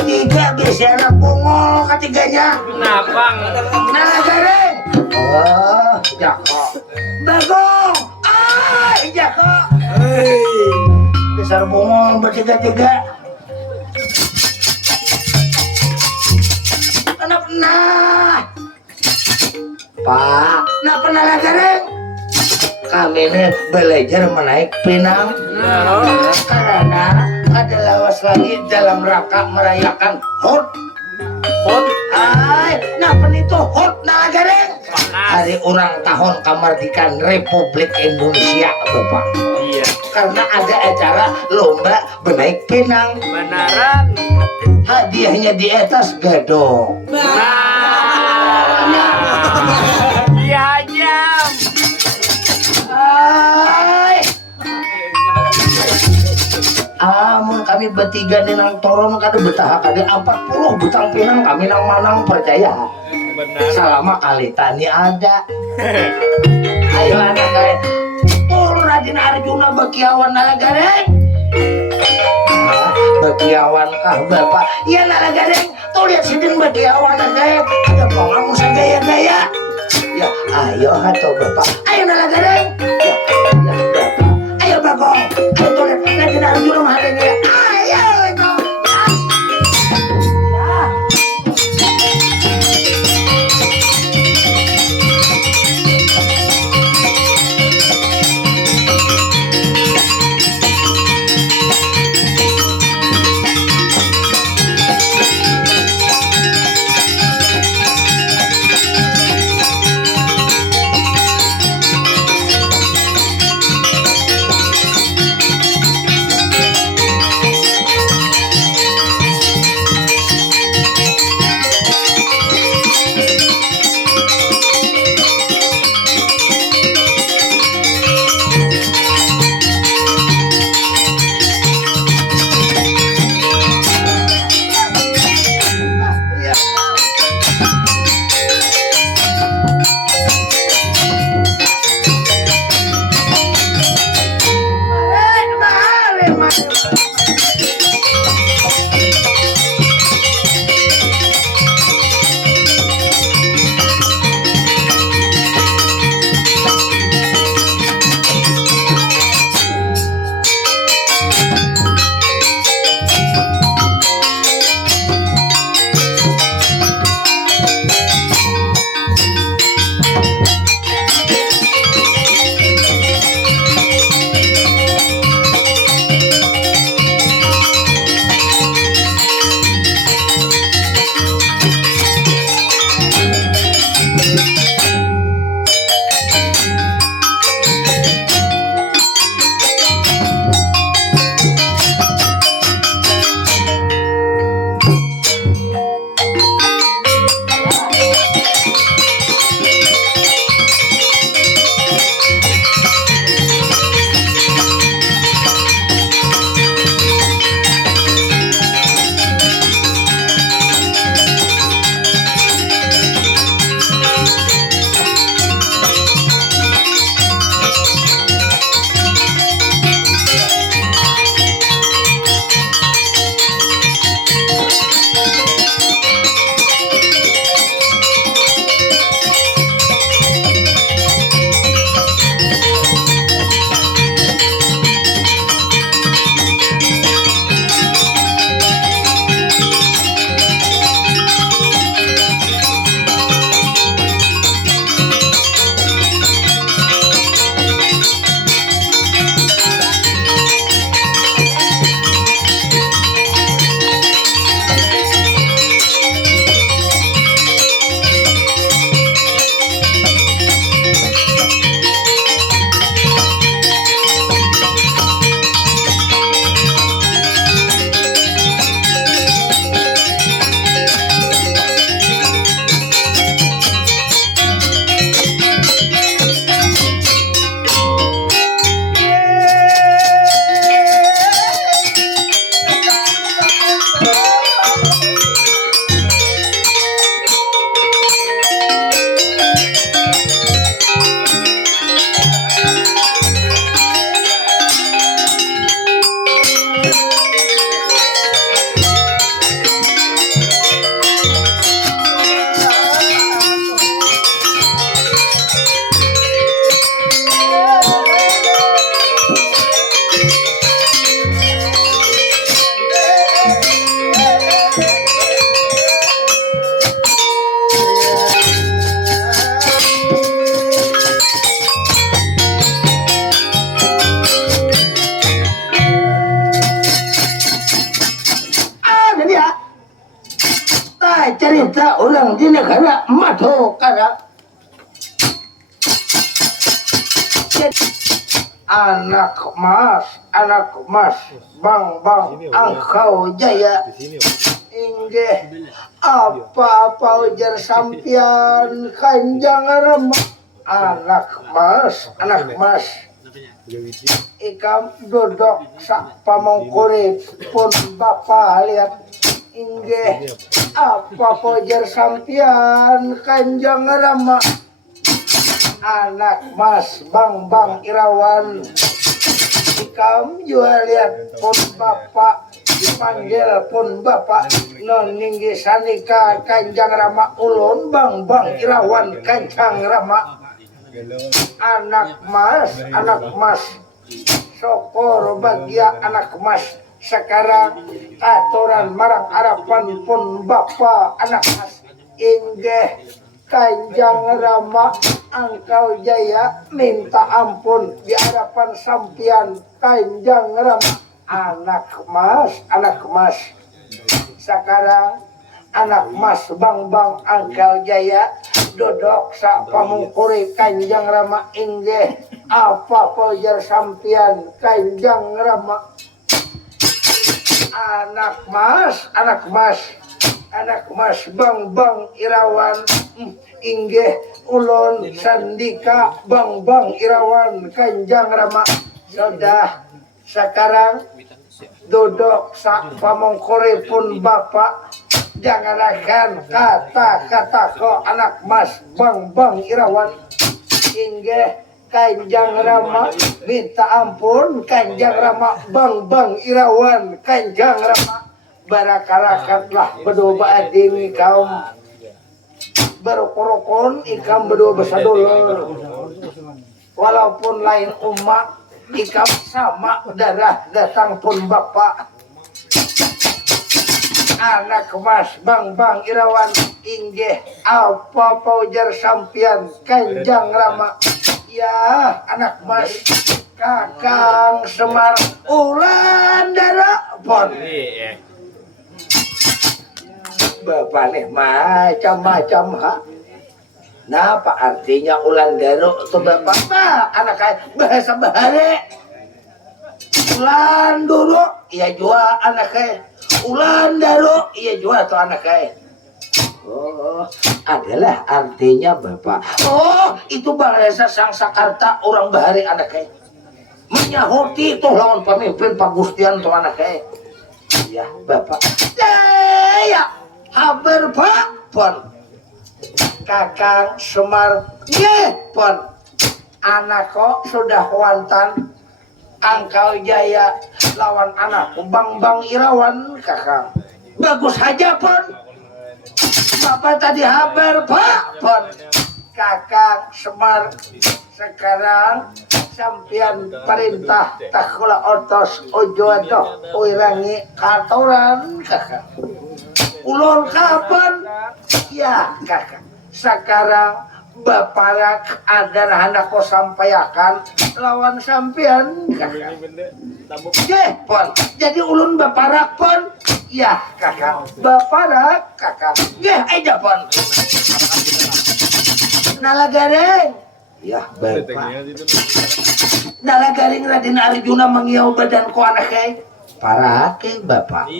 Tiga besi anak bungo ketiganya. Kenapa? Nah gareng. Oh, Jako. Bagong. Jako. Dasar bungo bertiga-tiga. Nah, Pak, nah pernah gareng. Kami ini belajar menaik pinang karena ada lawas lagi dalam rangka merayakan HUT. Nah itu HUT nah gareng. Hari ulang tahun kemerdekaan Republik Indonesia, Bapak. Iya. Karena ada acara lomba menaik pinang. Benaran. Hadiahnya di atas gadong. Iya jam. Amun kami bertiga di nang toron kada betah kada 40 butang pinang kami nang manang percaya. Benar. Selama kali tani ada. Ayo anak kalian. Tur Raden Arjuna Bakiawan nalagareng. Bakiawan kah Bapak? Iya nalagareng. Tuh lihat sidin Bakiawan aja. Ada pengamu segaya-gaya. Ya, ayo atau Bapak. Ayo nalagareng. Ya, Bapak. Ayo Bagong. Ayo tuh lihat Raden Arjuna mahadengnya. Ayo itu. Ya. Cinta orang di negara Madokara. Anak mas, bang, angkau jaya. Inggih, apa ujar sampian Kanjeng Rama. Anak mas. Ikam dodok sak pamongkure pun Bapak lihat. Inggih, apa ujar sampian Kanjeng Rama. Anak mas, bang, Irawan. Ikam juga lihat pun Bapak. Dipanggil pun Bapak non ninggi sanika Kanjeng Rama ulun bang Irawan Kanjeng Rama. Anak mas sokor bagia anak mas sekarang aturan marang harapan pun Bapak anak mas. Inggih Kanjeng Rama angkau jaya minta ampun di hadapan sampian Kanjeng Rama. Anak mas sekarang anak mas bang angkau jaya dodok sak pamungkuri Kanjeng Rama. Inggih apa pojar sampian Kanjeng Rama. Anak mas bang Irawan. Inggih ulun sandika bang Irawan Kanjeng Rama. Sudah sekarang duduk sak pamongkore pun Bapak jangan akan kata-kata ko anak mas bang Irawan. Inggih Kanjeng Rama minta ampun Kanjeng Rama bang Irawan Kanjeng Rama. Barakalakatlah berdua ading kaum berkorokon ikam berdua besadulur walaupun lain umat ikam sama darah datang pun Bapak. Anak mas bang Irawan. Inggih apa ujar sampian Kanjeng Rama. Ya anak mas Kakang Semar Ulandara pon. Bapak nih macam-macam ha. Nah, apa artinya Ulandaro itu Bapak? Nah, anak kaya bahasa bahare. Ulandaro, iya jua anak kaya. Ulandaro, iya jua tuh anak kaya. Oh, adalah artinya Bapak. Oh, itu bahasa Sangsakarta orang bahare anak kaya. Menyahuti tuh lawan pemimpin Pak Gustian tuh anak kaya. Iya, Bapak. Ya, haber Pak, pon. Kakang Semar pon anak kok sudah wantan angkau jaya lawan anak bang Irawan Kakang bagus saja pon. Bapak tadi habar Pak pon Kakang Semar sekarang sampian perintah takula otos ojo adoh uirangi katoran Kakang ulun kapan ya Kakang. Sekarang Bapak agar hendak kau sampaikan lawan sampean Kakak. Pon. Jadi ulun Bapak pon. Ya Kakak. Bapak Kakak. Aja pon. Nalagaring. Ya Bapak. Nalagaring Raden Arjuna mengiau badan ko anaknya. Parake Bapak.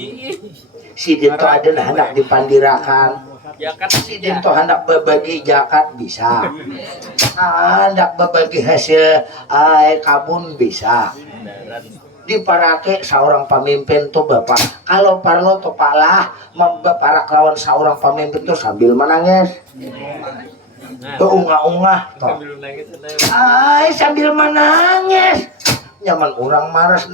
Si Dinto adalah hendak dipandirakan. Si Dinto hendak berbagi jakat bisa, hendak berbagi hasil kabun bisa. Diparake seorang pemimpin tuh Bapak. Kalau parlo tuh palah membaparak lawan seorang pemimpin tuh sambil menangis, beunggah-unggah tuh. Sambil menangis. Nyaman orang maras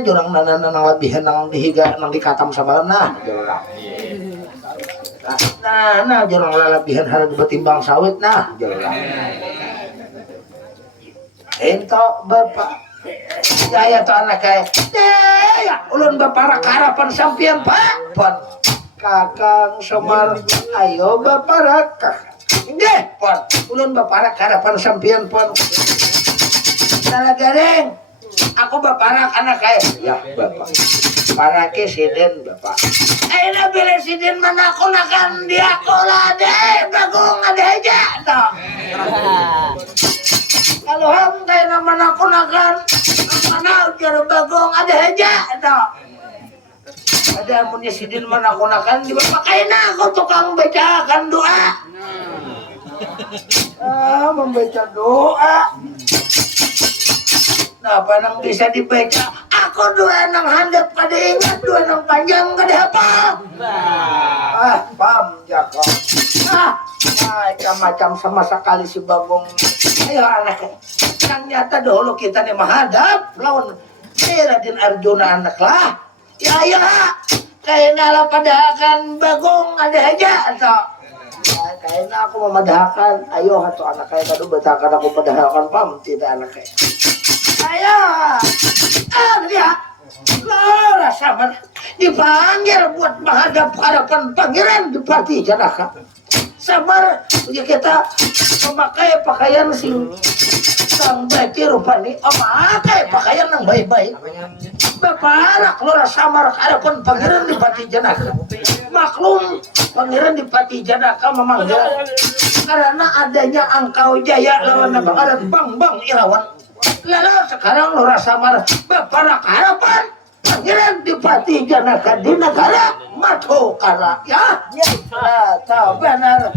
jurang lebih nang dihiga nang dikatam samalam jurang. Jurang lalabihan harus betimbang sawit jurang. Ento Bapak Jaya tuh anak kaya ya ulun Bapak harapan sampian Pak pon Kakang Semar ayo Bapak pon ulun Bapak harapan sampian pon Nalagaring aku Bapak anak kaya ya Bapak parake siden Bapak Aina bila sidin manakunakan dia kola deh Bagong ada aja toh. Kalau ham kaina manakunakan mana ujar Bagong ada aja toh. Ada punya sidin manakunakan di kaina aku tukang bacakan doa. Membaca doa. Nah, apa nang bisa dibaca? Aku doa nang handap kada ingat, doa nang panjang kada apa. Pam jaka. Macam sama sekali si Bagong. Ayo anak, yang nyata dahulu kita nih menghadap lawan Raden Arjuna anak lah. Ya, kayaknya lah padahakan Bagong ada aja atau. Kayaknya aku memadahkan. Ayo atau anak kayak tadi betakan aku padahakan pam tidak anak kayak. Ayo, dia, Laura sama dipanggil buat menghadap hadapan pangeran di Pati Janaka. Sabar, kita memakai pakaian sing sang baik rupani, memakai pakaian yang baik-baik. Bapak, Laura samar hadapan pangeran di Pati Janaka. Maklum, pangeran di Pati Janaka memanggil karena adanya Angkau Jaya lawan Bang Bang Irawan. Lalu sekarang Laura samar bapak harapan pangeran di Pati Janaka di negara Madukara ya. Tahu benar.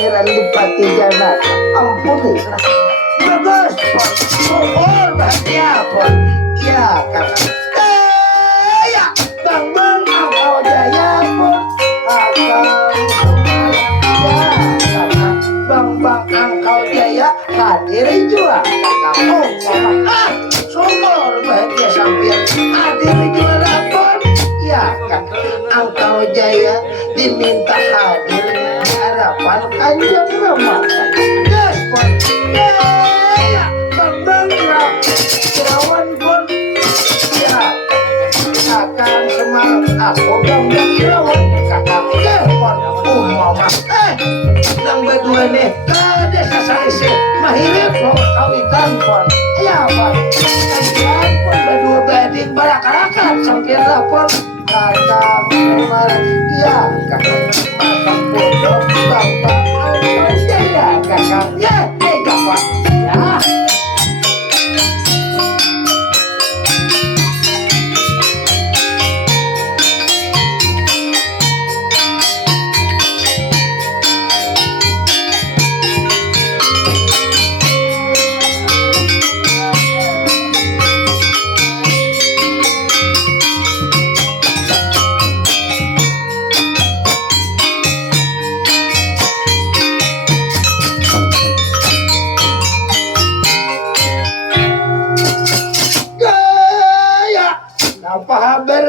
Pangeran Bupati Janaka. Ampun ya. Bagus. Syukur bahagia pun. Ya kakak. Ya Bang Angkau Jaya pun. Kakak. Ya kakak. Bang Angkau Jaya hadir juga. Kakak. Oh kakak. Syukur bahagia sampai hadir juga pun. Ya kakak. Angkau Jaya diminta hadir di hadapan Kanjeng Rama. Yes pun. Ya Bang Irawan pun. Ya Kakang Semar aku Bang Irawan kakak telepon mama nang berdua nih kada sasai mahirip lo kawitan pon ya pak kawitan pon berdua bading barak-barakan sampai lapor Kakang Semar ya kakak masak bodong bapak aja ya kakaknya pak ya.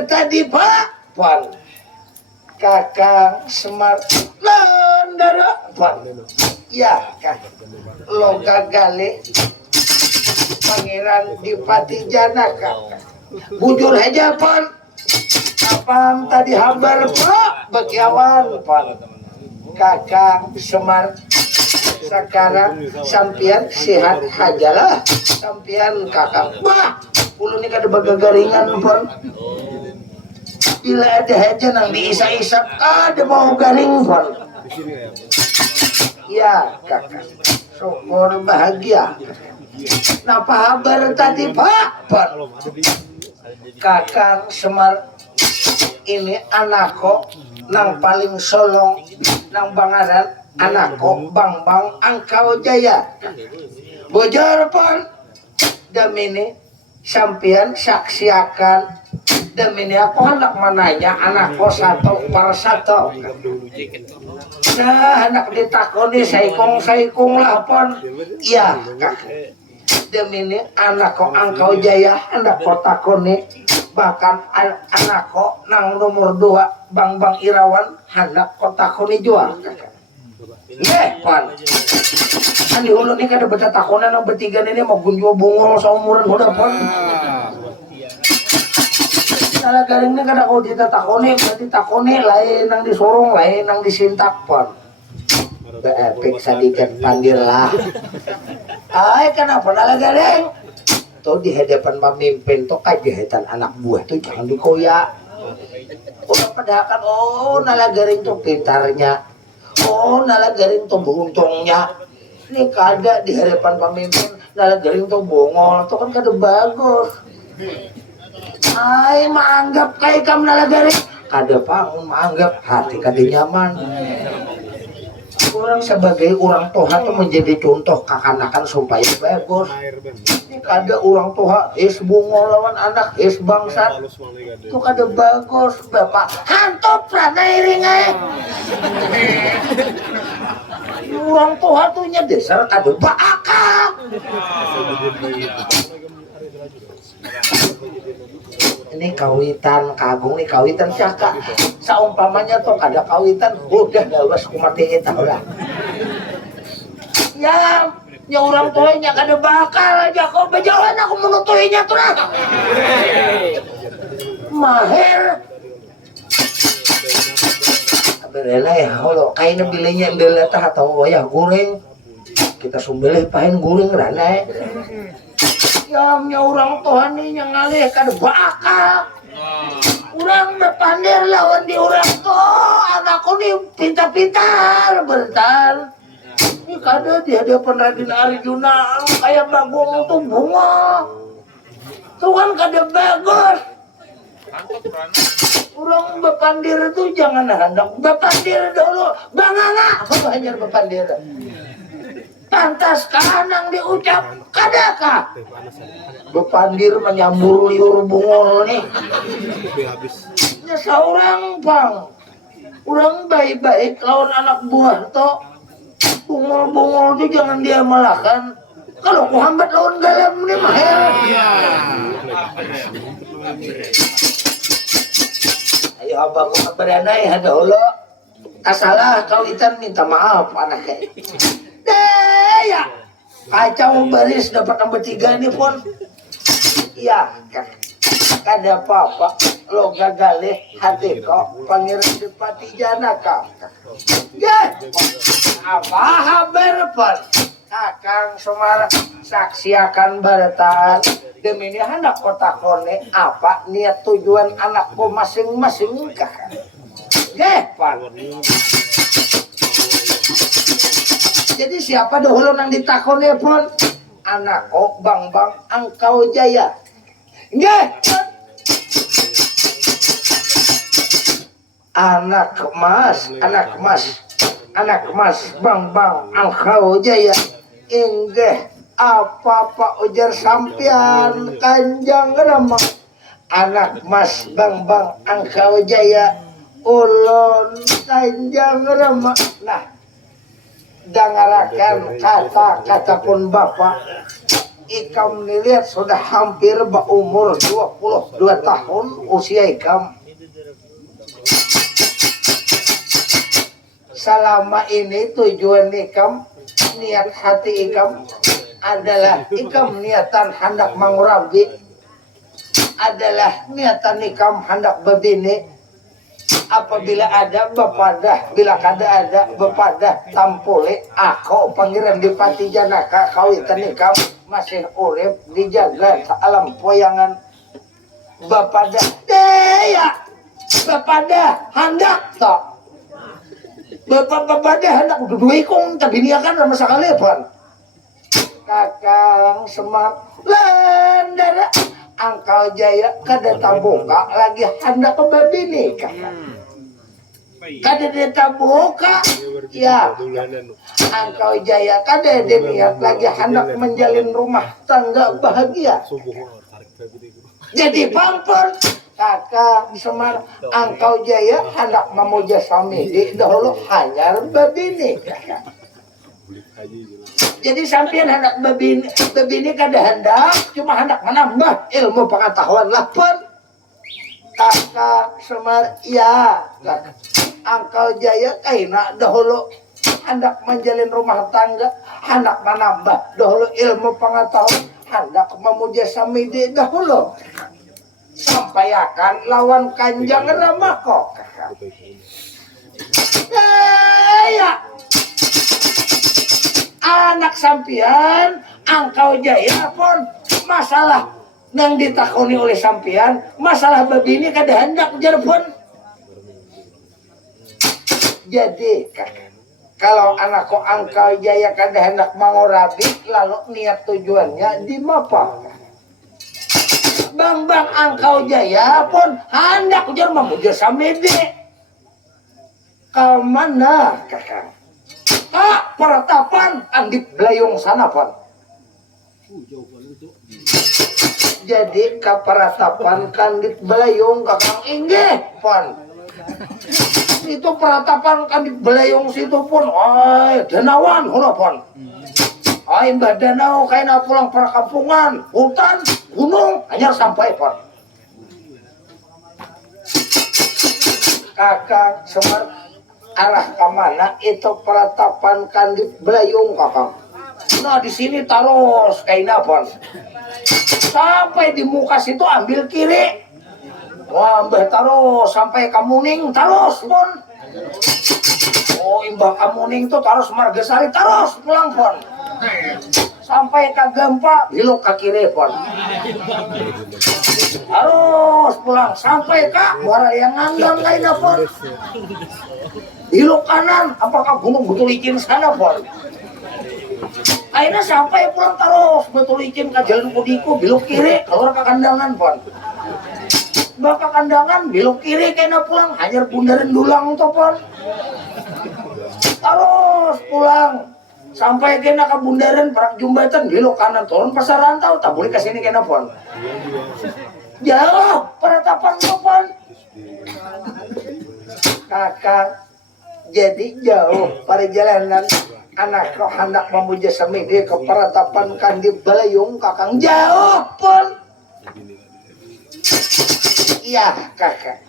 Tadi Pak Pan Kakang Semar Landara Pan ya Kak Loga Gale Pangeran Dipati Janaka bujur aja Pan kapan tadi habar Pak Bagiawan Pan Kakang Semar sekarang sampian sehat hajalah sampian Kakang bah ulu ini kada bagagaringan Pan bila ada aja nang diisap-isap ada mau garing pun ya kakak syukur bahagia napa kabar tadi Pak Kakang Semar ini anakku nang paling solong nang bangaran anakku Bang Angkau Jaya bojor pun damini sampian saksiakan demi aku anak mananya anakku satu per satu nah anak ditakoni saikung lah pon iya kakak demi ini anakku Angkau Jaya anakku takoni bahkan anakku nang nomor 2 Bang Irawan anakku takoni jual kakak pon kan di hulu ini kada baca takonan yang bertiga ini mau gunjua bungol seumuran udah pon salah garingnya kada kau ditakoni berarti takoni lain nang disorong lain nang disintak pon beepik sedikit panggil lah ay kenapa nala garing tuh di hadapan pemimpin tuh kejahatan anak buah tuh jangan dikoyak udah padakan oh nala garing tuh pintarnya oh nala garing tuh beruntungnya ini kada di hadapan pemimpin nala garing tuh bongol tuh kan kada bagus ay maanggap kay kam nalagari kada pangun maanggap hati kada nyaman orang sebagai orang tua tuh menjadi contoh kakanakan supaya bagus ini kada orang tua is bungo lawan anak is bangsat itu kada bagus bapak hantop rana iring orang tua tuh nya dasar kada bakal ini kawitan kagung nih kawitan caka saumpamanya tuh kada kawitan udah gawas kumatiin tahu lah ya orang tuanya kada bakal aja kau berjalan aku menutuinya tuh lah mahir berela ya kalau kainnya bilenya ndela tah atau wayah goreng kita sumbelih pahen goreng rana ya orang tua nih yang ngalih kada bakal orang berpandir lawan di orang tua anakku nih pintar-pintar bentar ini kada di hadapan Raden Arjuna kayak bagong tuh bunga tuh kan kada bagus Urang bepandir itu jangan hendak bepandir dulu. Banganga banyak bepandir. Pantas kanang diucap kadaka. Bepandir menyambur liur bungol nih. Nya saurang pang. Urang baik-baik lawan anak buah to. Bungol-bungol itu jangan dia malakan. Kalau ku hambat lawan galam nih mah ya. Ayo abang ku beranai ada holo. Asalah kawitan minta maaf anaknya. Daya kacau baris dapat nomor 3 nih pun. Iya kada apa-apa lo gagalih hati kok pangeran Depati Janaka. Ya apa kabar pun Kakang Semar saksi akan barataan demi ini anak kota kone apa niat tujuan anakku masing-masing kakak. Ya pan. Jadi siapa dahulu nang ditakone pun anak kok bang Angkau Jaya. Nggih. Anak mas bang Angkau Jaya. Inggih apa ujar sampian Kanjang Rama. Anak mas bang Angkau Jaya ulun Kanjang Rama. Nah dangarakan kata pun bapak ikam nilihat sudah hampir berumur 22 tahun usia ikam. Selama ini tujuan ikam niat hati ikam adalah ikam niatan hendak mangurabi, adalah niatan ikam hendak berbini. Apabila ada bepadah, bila kada ada bepadah tampule aku pangeran Depati Janaka kawitan ikam masih urip dijaga alam poyangan bepadah daya bepadah hendak tok bepadah hendak duduikung tabiniakan sama sekali pun Kakang Semar landara Angkau Jaya kada tabuka lagi hendak kebabini kakak. Kada dia buka ya Angkau Jaya kada dia niat lagi hendak menjalin rumah tangga bahagia. Jadi pampur Kakak Semar Angkau Jaya hendak memuja samidi dahulu hanya babini kakak. Jadi sampean hendak babini kada hendak cuma hendak menambah ilmu pengetahuan lah pun Kakak Semar ya kakak. Angkau Jaya kaina dahulu hendak menjalin rumah tangga, hendak menambah dahulu ilmu pengetahuan, hendak memuja samidi dahulu. Sampai akan lawan Kanjang Rama kok. Ya. Anak sampian Angkau Jaya pun masalah yang ditakoni oleh sampian, masalah babi ini kada hendak jar pun. Jadi kalau anakku Angkau Jaya kada hendak mangurabi lalu niat tujuannya di mapa. Bang Angkau Jaya pun hendak ujar memuja samedi. Kemana kakak? Peratapan Andi Belayung sana pun. Jadi ke peratapan Kandit Belayung kakang inggih pun. Itu peratapan Kandit Belayung situ pun, ay danawan hura pun. Ay mbah danau kaina pulang perkampungan, hutan, gunung, hanya sampai pun. Kakak Semar arah kemana itu peratapan Kandit Belayung kakang. Nah di sini terus kaina pun. Sampai di muka situ ambil kiri. Wah, mbah terus sampai Kamuning terus pun. Oh, imbah Kamuning itu terus Margasari terus pulang pun. Sampai ke Gampa belok ke kiri pun. Terus pulang sampai ke Muara yang nganggang lainnya pun. Belok kanan apakah gunung betul licin sana pun. Akhirnya sampai pulang terus betul licin ke jalan Kudiku belok kiri keluar ke kandangan pun. baka kandangan belok kiri kena pulang hanyar bundaran dulang topon terus pulang sampai kena ke bundaran Parak Jumbatan belok kanan turun pasar rantau tak boleh kesini kena pon jauh peratapan topon kakak jadi jauh pada jalanan anak kau hendak memuja semedi ke peratapan kandi belayung kakang jauh pun iya kakak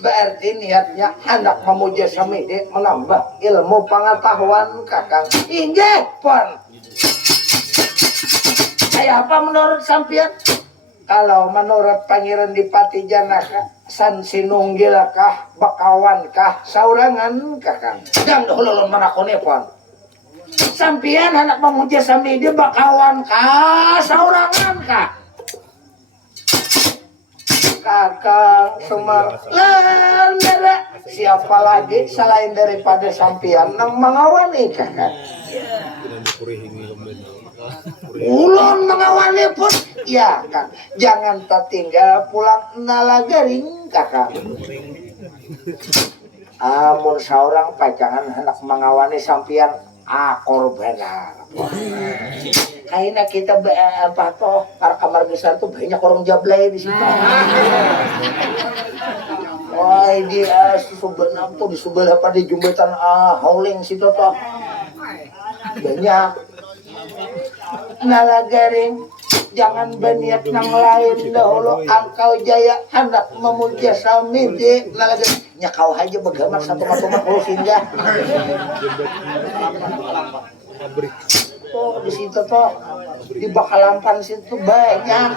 berarti niatnya hendak memuja semedi menambah ilmu pengetahuan kakang inggih pun kayak apa menurut sampian kalau menurut Pangeran Dipati Janaka san sinunggilakah bakawankah saurangan kakang jang dahulu manakone pon sampian anak memuja semedi bakawankah saurangan kah kakang Semar Landara siapa lagi selain daripada sampian nang mengawani kakak ulun mengawani pun ya kak jangan tertinggal pulang nalagaring kakak amun seorang pacangan hendak mengawani sampian korban kayaknya kita apa toh para kamar besar tuh banyak orang jablay di situ. Wah dia sebenarnya tuh di sebelah pada jembatan hauling situ toh banyak nalagaring jangan berniat nang lain dahulu angkau jaya hendak memuja samidi nalagaring nyakau aja begamat satu matumat kalau singgah tuh di situ tuh di Bakalampan situ banyak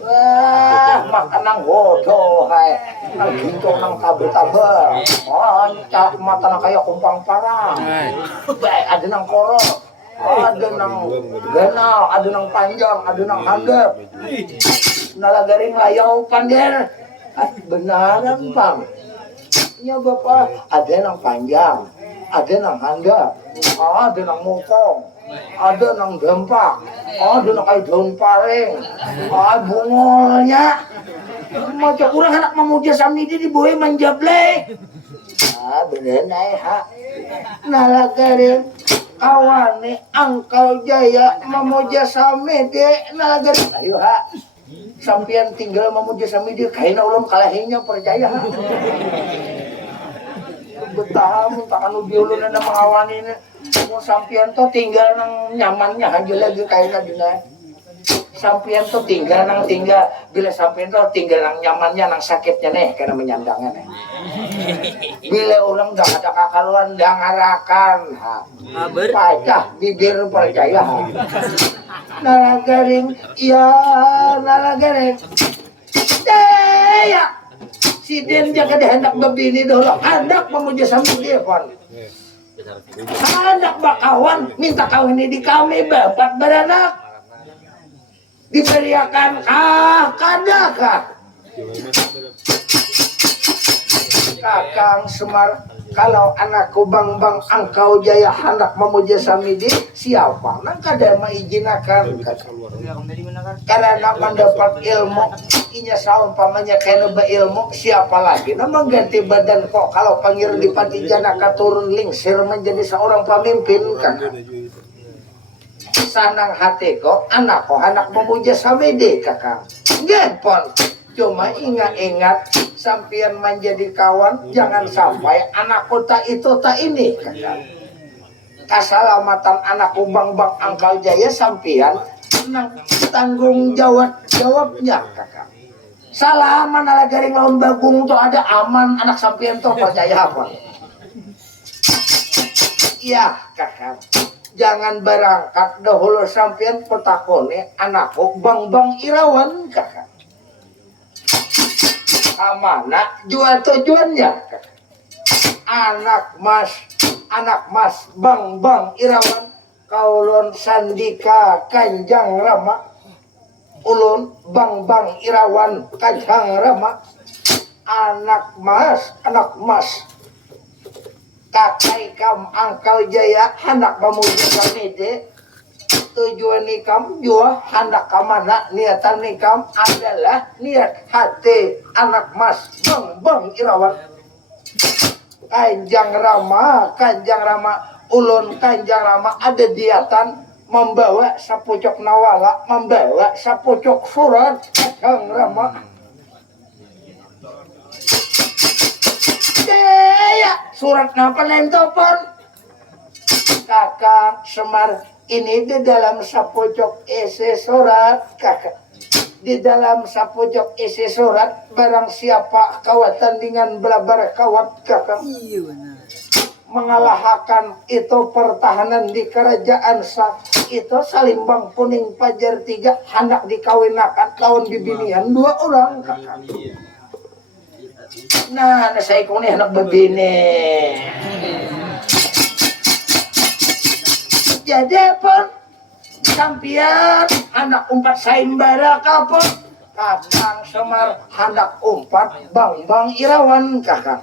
wah makanan bodoh hai nang gitu nang taber-taber cak mata nang kayak kumpang parang baik ada nang korol ada nang ganal ada nang panjang ada nang handap nalagaring layau pandir benaran pang ya bapak ada nang panjang ada nang handap ada nang mukong ada nang dampak ada nang kayak daun paring bungolnya macam kurang anak memuja samidi di boy menjable bener naik ha nalagaring kawane angkau jaya memuja samidi nalagaring ayo ha sampian tinggal memuja samidi kayaknya ulun kalahinya percaya ha betah muntakan ubi ulun na mengawani ini mau sampian to tinggal nang nyamannya aja lagi kayaknya dina sampian to tinggal bila sampian to tinggal nang nyamannya nang sakitnya nih karena menyandangnya nih bila orang dah ada kakaluan dah ngarakan pacah bibir percaya nalagaring iya nalagaring daya si Den jaga hendak bebini dulu hendak memuja sambil dia pon hendak bakawan minta kawin di kami bapak beranak diberiakan kadakah kakang Semar kalau anakku bang angkau jaya hendak memuja samidi siapa nang kada maizinakan karena mendapat ilmu inya saumpamanya kena berilmu siapa lagi nah mengganti badan kok kalau Pangeran Dipati Janaka turun lingsir menjadi seorang pemimpin kakak sanang hati kok anak memuja samidi kakak gempon cuma ingat sampian menjadi kawan jangan sampai anak kota itu tak ini kakak keselamatan anakku bang angkal jaya sampian tanggung jawabnya kakak salah mana garing lawan bagung tuh ada aman anak sampian tuh percaya apa iya kakak jangan berangkat dahulu sampian petakone anakku bang Irawan kakak mana jual tujuannya anak mas bang Irawan kaulon Sandika Kanjang Rama ulun bang Irawan Kanjang Rama anak mas kakai kam angkal jaya anak memuja samede tujuan nikam jua hendak kamana niatan nikam adalah niat hati anak mas bang Irawan Kanjang Rama ulun Kanjang Rama ada diatan membawa sapucuk nawala membawa sapucuk surat Kanjang Rama surat napa nentopon Kakang Semar ini di dalam sapucuk isi surat kakak di dalam sapucuk isi surat barang siapa kawatan dengan belabar kawat kakak mengalahkan itu pertahanan di kerajaan itu Salimbang Kuning Pajar 3 hendak dikawinakan lawan bibinian 2 orang kakak. Nah saya kuning anak bebini jadi pun sampian anak umpat saimbara kapun Kakang Semar hendak umpat bang Irawan kakang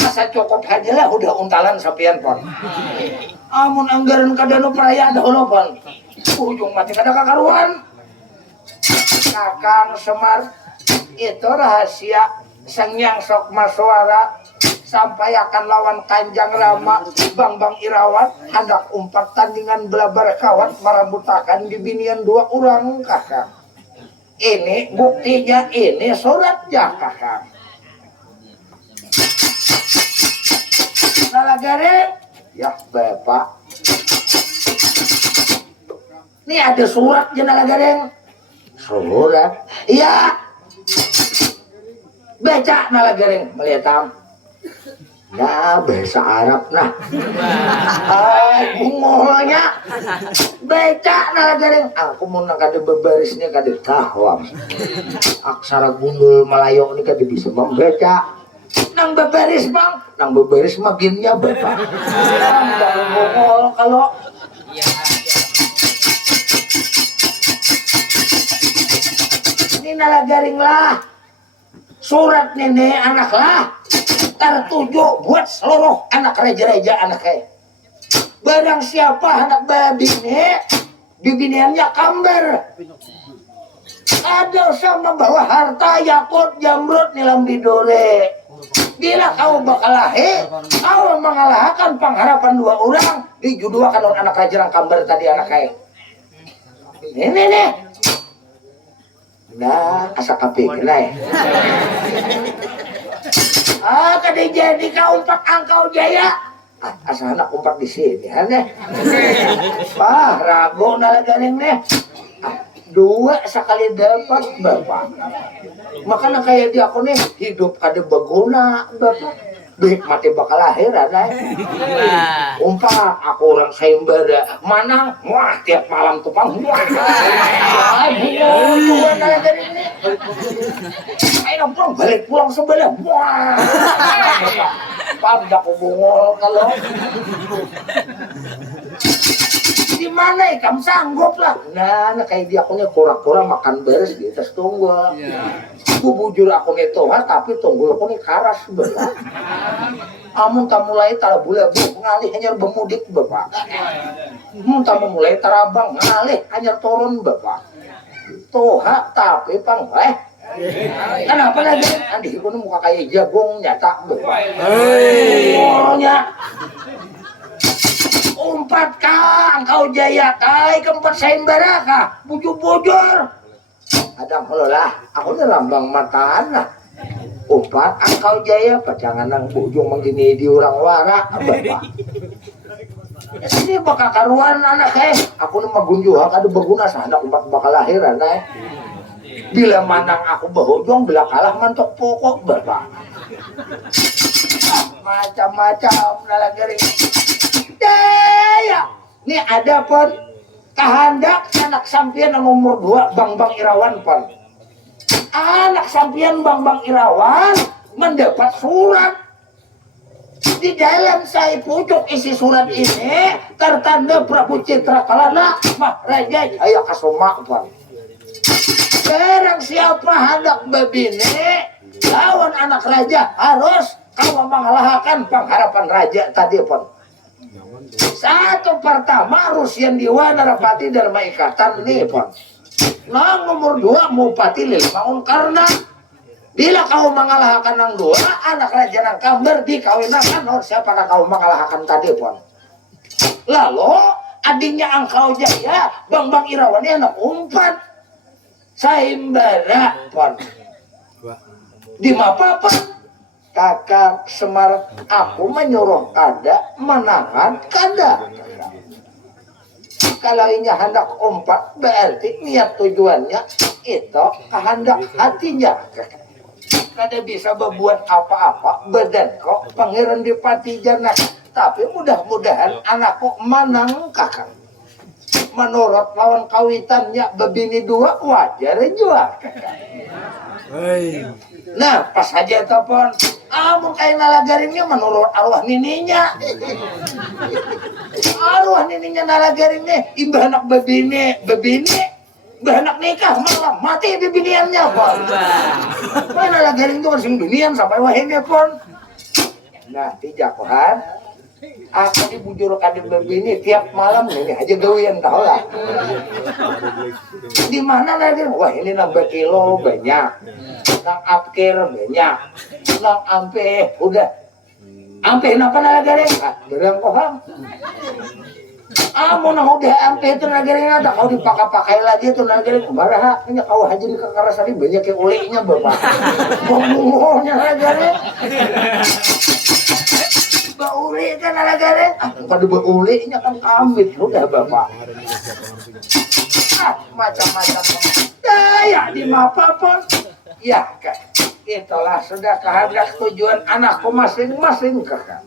asa cukup aja lah udah untalan sampian pun amun anggaran kadano perayaan dahulu pun ujung mati kada kakaruan Kakang Semar itu rahasia sengyang sok maswara sampai akan lawan Kanjang Rama bang Irawan hendak umpat tandingan belabar kawat merambutakan bibinian 2 orang kakak ini buktinya ini suratnya kakak nalagare ya bapak ini ada surat nalagare surat iya baca nalagare melihat nah bahasa Arab nah bungolnya baca nalagaring aku mau nakade bebarisnya kade tahwam aksara gundul Melayu ini kade bisa membaca nang bebaris bang nang bebaris makinnya bapak nang bungol kalau ini nalagaring lah surat nenek anak lah tertuju buat seluruh anak raja-raja anaknya barang siapa anak bibiniannya kamber ada sama membawa harta yakut jamrut nilam bidore bila kau bakal lahir kau mengalahkan pengharapan 2 orang dijuduakan oleh anak raja yang kamber tadi anaknya ini nih nah asa kaping lah kade jadi kau umpat angkau jaya asal anak umpat di sini aneh rago nalagaring nih 2 sekali dapat bapak makanya kayak dia aku nih hidup ada baguna bapak Bik mati bakal lahir aneh umpat aku orang saimbara manang wah tiap malam tupang wah nalagaring nih ayo balik pulang sebelah wah pandak bungol kalau di mana kamu sanggup lah nah kayak dia aku nih kurang-kurang makan beres di atas tunggu aku bujur aku nih toha tapi tunggu aku nih karas bapak amun tak mulai tara bule ngalih hanya bemudik bapak amun tak mulai tarabang ngalih hanya turun bapak toha tapi pang kenapa lagi? Adik aku muka kayak jagung nyata umpat kang kau jaya kai keempat saimbara kah bujur-bujur ada lah aku ini lambang mataan lah umpat angkau jaya pacangan nang bujung menggini di orang wara bapak ini bakal karuan anak aku ini magunjuh ada berguna sana umpat bakal lahir anak bila manang aku berhujung bila kalah mantok pokok bapak macam-macam nalagari daya ini ada pun kehendak anak sampian nomor 2 bang Irawan pun anak sampian bang Irawan mendapat surat di dalam saya pucuk isi surat ini tertanda Prabu Citra Kalana Maharaja Jaya Kasoma pun barang siapa hendak babine lawan anak raja harus kau mengalahkan pengharapan raja tadi pun Satu pertama Rusian Dewa Narapati Dharma Ikatan nih pon. Nah nomor 2 Mupati Lilmaun karena bila kau mengalahkan nang 2 anak raja nang kamber dikawinakan oh siapa kau mengalahkan tadi pon. Lalu adiknya Angkau Jaya Bang Irawan ini anak 4 saimbara pon. Di mapa Kakak Semar aku menyuruh kada menangan kada. Kalau ini hendak 4 berarti niat tujuannya itu kehendak hatinya. Kada bisa berbuat apa-apa badan kok pangeran Dipati Janak. Tapi mudah-mudahan anakku menang kakak. Menurut lawan kawitannya bebini 2 wajar juga kakak. Nah pas aja telepon amun kayak nalagarinnya menurut arwah nininya. Arwah nininya nalagarinnya imbah anak bebini anak nikah malah mati bebiniannya pon. Mana nalagarin itu masing binian sampai wahini pon. Nah tijakohan aku dibujur kadin bebini tiap malam ini aja gawian tau lah. Di mana lagi? Wah ini nambah kilo banyak, nang apkir banyak, nang ampe udah, ampe kenapa nalagari? Berang koham. Mau nang udah ampe itu nalagari ada kau dipakai lagi itu nalagari kemana? Ini kau haji di kekerasan banyak yang ulinya bapak. Ngomongnya nalagari. Bauli kan nalagari. Pada baulinya kan kamit udah bapak. Macam-macam daya di mapa pun ya kan itulah sudah kehendak tujuan anakku masing-masing kakak.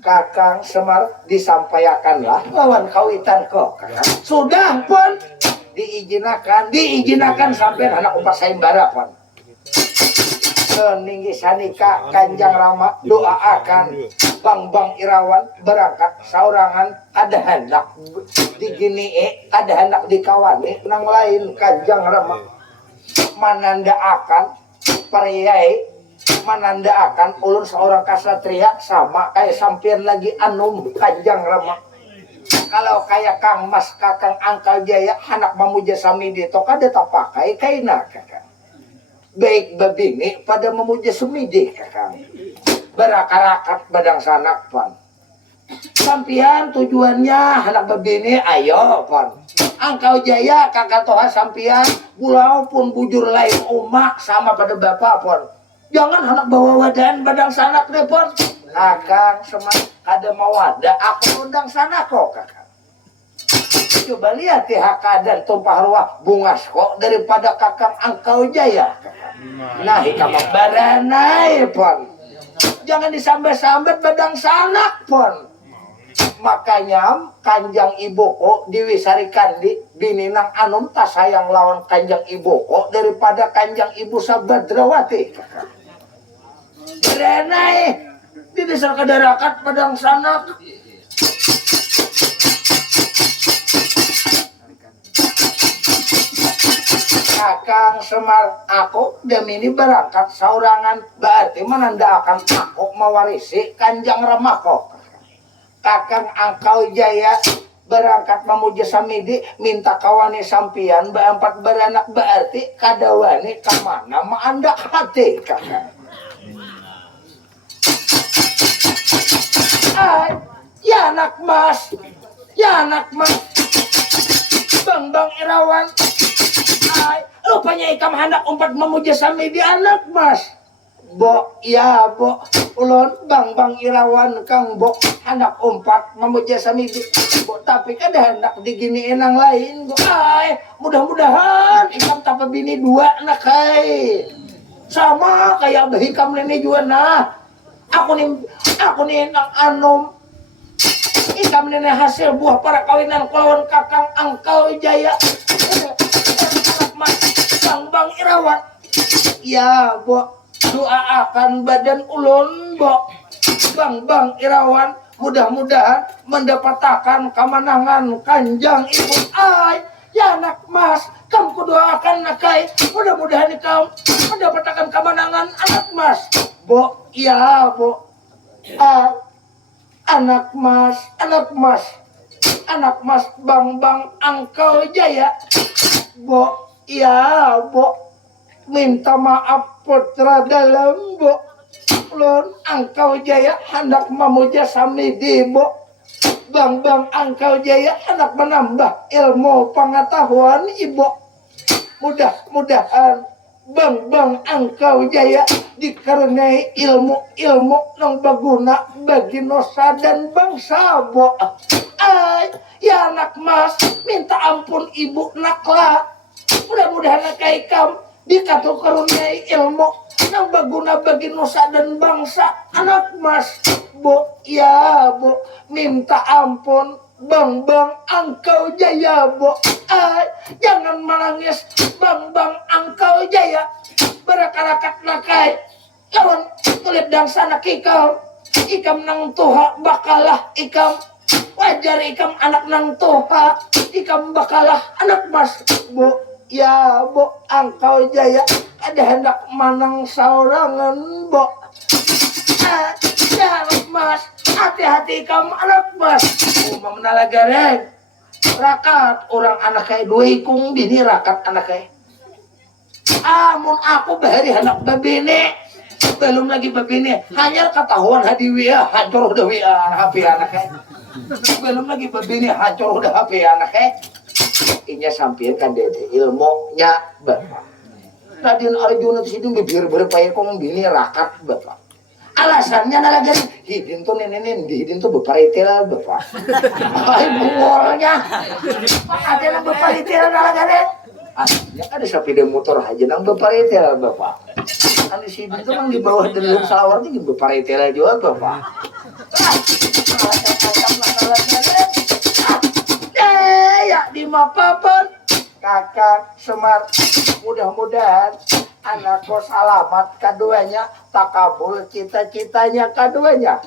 Kakang Semar disampaikanlah lawan kawitan kok kakak. Sudah pun diizinakan sampai anak 4 saimbara pun Seninggi Sanika Kanjang Rama doakan Bang Irawan berangkat saurangan ada hendak digini ada hendak dikawani nang lain Kanjang Rama menandakan priai menandakan ulun seorang kasatria sama kayak sampian lagi anum Kanjang Rama. Kalau kayak Kang Mas Kakang Angkal Jaya anak memuja samidi to kada tak pakai kaina kakak. Baik babini pada memuja sumidi kakang berakar-akar badang sanak pan sampian tujuannya anak babini ayo pan Angkau Jaya kakak toha sampian pulau pun bujur lain umak sama pada bapak pon jangan anak bawa wadan badang sanak deh pon kakang semak ada mau ada aku undang sana kok kakak. Coba lihat ya dan tumpah ruah bungas kok daripada kakang Angkau Jaya kakak. Nah hikam baranai pon jangan disambat-sambat badang sanak pon makanya Kanjang Ibu kok diwisarikan di bininang anum tak sayang lawan Kanjang Ibu kok daripada Kanjang Ibu Sabadrawati kakak. Baranai di desa kadarakat badang sanak. Kakang Semar aku Damini berangkat saurangan berarti menandakan aku mewarisi Kanjang Rama kok. Kakang Angkau Jaya berangkat memuja samidi minta kawani sampian berempat beranak berarti kadawani kemana maandak hati kakak. Ya anak mas Bang Irawan rupanya ikam hendak 4 memuja sami di anak mas bo ya bo ulun Bang Irawan Kang bo hendak 4 memuja sami di bo tapi kan hendak diginiin yang lain go mudah-mudahan ikam tapa bini 2 nak sama kayak abah ikam ini juga nah aku nih nang anum ikam ini hasil buah para kawinan kelawan kakang Angkau Jaya Bang Irawan ya bo doakan badan ulun bo Bang Irawan mudah-mudahan mendapatkan kemenangan Kanjang Ibu ya anak mas kamu doakan nakai mudah-mudahan kamu mendapatkan kemenangan anak mas bo ya bo anak mas bang angkau jaya. Bo, ya bo, minta maaf putra dalam bo. Lon angkau jaya hendak memuja samidi bo. Bang angkau jaya hendak menambah ilmu pengetahuan ibu. Mudah-mudahan bang angkau jaya dikarenai ilmu yang berguna bagi nusa dan bangsa bo. Ya anak mas, minta ampun ibu nakla. Mudah-mudahan kaikam dikatu karuniai ilmu yang berguna bagi nusa dan bangsa. Anak mas, bo, ya bo, minta ampun bang angkau jaya bo. Jangan menangis bang angkau jaya. Berakarakat nakai lawan kulit dangsana kikam. Ikam nang tuha bakalah ikam. Wajar ikam anak nang tuha. Ikam bakalah anak mas bo. Ya bo angkau jaya ada hendak manang saurangan bo. Ya anak mas, hati-hati kamu anak mas. Menalagareng rakat orang anak kayak dua ikung bini rakat anak kayak. Amun aku bahari anak babine belum lagi babine hanya ketahuan hadiwia hancur udah wia HP anak kayak. Belum lagi babine hancur udah HP anak kayak. Inya sampein kan dede ilmunya bapak. Raden Arjuna itu bibir berpaya kong bini rakat bapak. Alasannya nalagan hidin tuh nenek hidin tuh beparitil bapak. Ay bungolnya. Ada yang beparitil nalagan ya ada sepeda motor aja nang beparitil bapak. Kan si hidin tuh nang di bawah dalam salawar itu beparitil juga bapak. Ya di mapapan kakak Semar mudah-mudahan anakku selamat keduanya takabul cita-citanya keduanya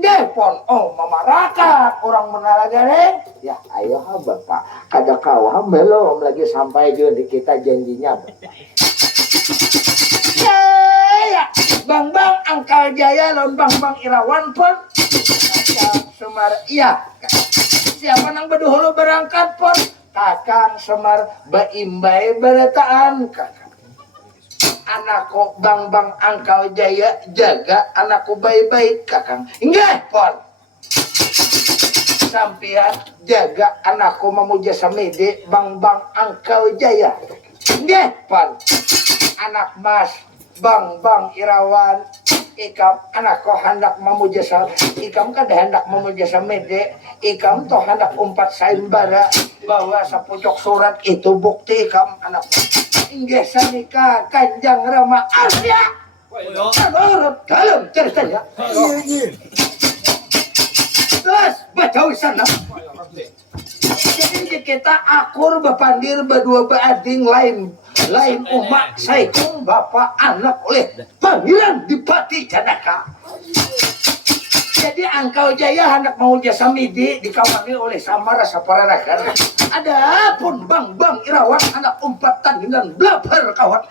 Depon mama rakat orang menalagareng ya ayo bapak kada kawah belum lagi sampai juga di kita janjinya bapak. Ya bang angkal jaya lon bang Irawan pun kakak Semar iya. Siapa nang beduhulu berangkat pun kakang Semar baimbai berataan kakang. Anakku bang angkau jaya jaga anakku baik-baik kakang. Ingat pon. Sampian jaga anakku memuja samede bang angkau jaya. Ingat pon. Anak mas bang Irawan. Ikam anakku hendak memuja ikam kada hendak memuja samede ikam toh hendak umpat saimbara bahwa sepucuk surat itu bukti ikam anakku inggih sanika Kanjeng Rama Arya menurut dalam ceritanya terus baca wisana jadi kita akur bapandir berdua beading lain umat saikung bapak anak oleh panggilan Dipati Janaka. Jadi angkau jaya hendak mau jasa midi dikawani oleh samara sapararakan. Adapun bang Irawan anak umpatan dengan blabar kawan.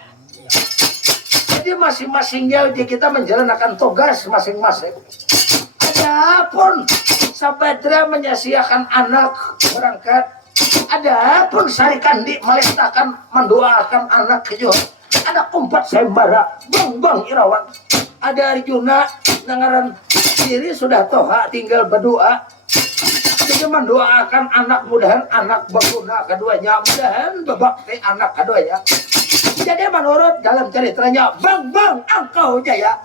Jadi masing-masingnya kita menjalankan tugas masing-masing. Adapun Sabadra menyasiakan anak berangkat. Adapun Sari Kandi melestakan mendoakan anak kejo. Ada umpat sembara bang Irawan. Ada Arjuna dengaran diri sudah toha tinggal berdoa. Jadi mendoakan anak mudahan anak berguna keduanya mudahan bebakti anak keduanya. Jadi menurut dalam ceritanya bang angkau jaya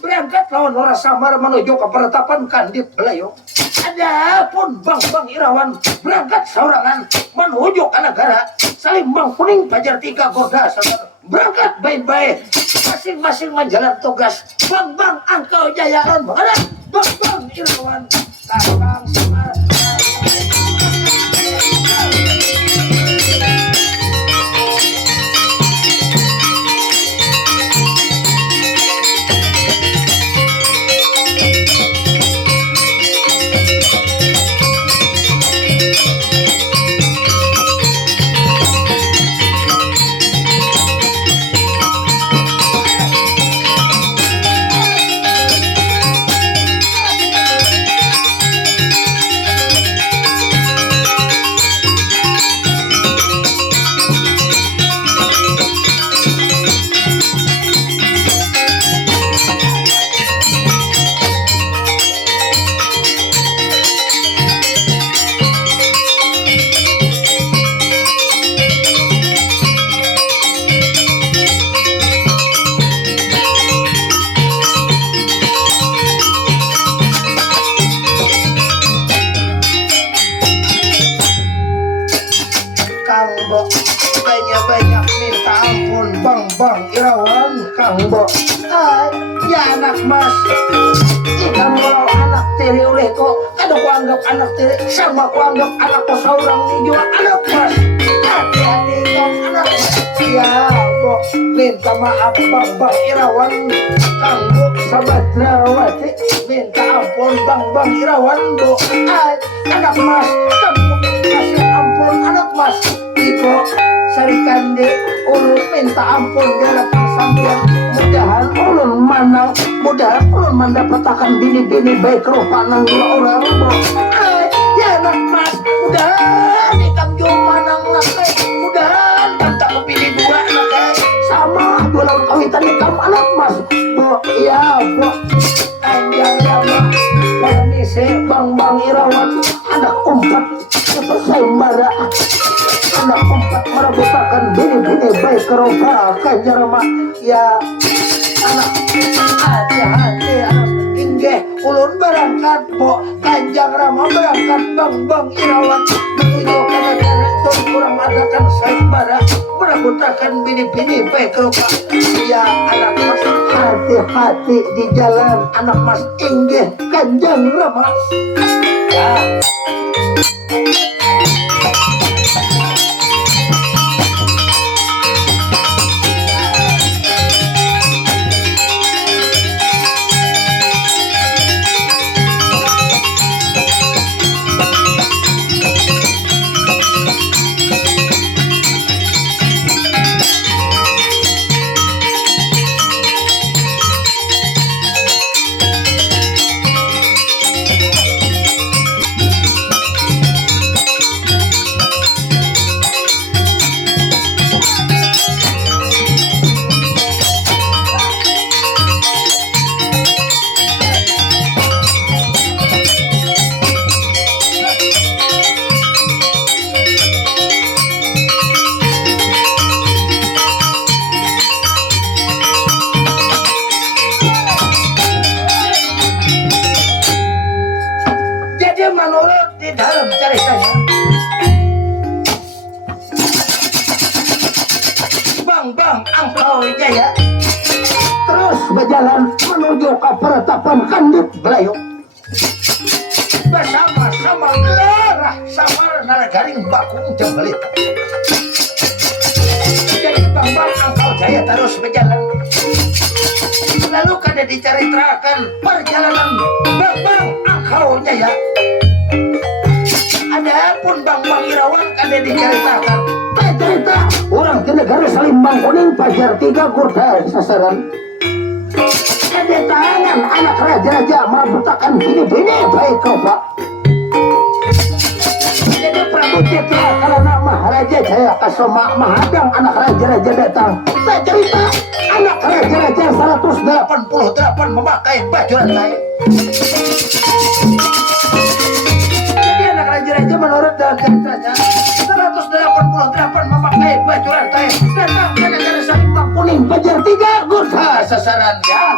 berangkat lawan orang samar menuju ke peretapan Kandi Belayu. Adapun bang Irawan berangkat seorangan menuju ke negara Salimbang Kuning Pajar 3 Goda berangkat baik-baik masing-masing menjalan tugas bang angkau jaya lawan bang Irawan kakang Semar. bang Irawan Kangbo. Ya anak mas, ikan kalau anak tiri oleh kok, kada ku anggap anak tiri, sama ku anggap anak ko seorang ni juga anak mas. Hati-hati kan anak mas. Ya bo, minta maaf bang Irawan Kangbo Sabadrawati, minta ampun bang Irawan bo. Anak mas, kamu kasih ampun anak mas. Iko sarikande ulun minta ampun galapan sampean, mudahan ulun mendapatkan bini-bini baik rupa nang dua orang bo. Ya anak mas, mudahan ikam joma nang nakai, mudahan kan tak kepilih dua nakai sama dua lawan kawitan ikam anak mas bo. Ya bo, anjang lama permisi bang Irawan, anak umpat sayembara, anak empat merebutakan bini-bini baik keroba kanjarama. Ya anak hati-hati anak inggih ulun berangkat po Kanjang Rama berangkat bang Irawan menuju karena itu kurang adakan sayembara merebutakan bini-bini baik keroba. Ya anak mas hati-hati di jalan anak mas inggih Kanjang Rama. Ya menurut di dalam ceritanya Bang Angkau Jaya terus berjalan menuju ke peretapan Kandit Belayu bersama-sama Lerah Samar Naragaring Bakung Jembelit. Jadi Bang Angkau Jaya terus berjalan, lalu kada diceritakan perjalanan Bang Angkau Jaya. Adapun Bang Irawan kada diceritakan. Cerita orang ke negara Salimbang Kuning Pajar 3 Gurta sasaran. Ada tangan anak raja-raja merebutakan bini-bini baik kau pak. Jadi Prabu Citra karena Maharaja Jaya Kasoma menghadang anak raja-raja datang. Saya cerita anak raja-raja 188 memakai baju rantai. Jadi anak raja-raja menurut dalam ceritanya 188 memakai baju rantai datang ke negara Salimbang Kuning Pajar 3 Gurta sasaran ya.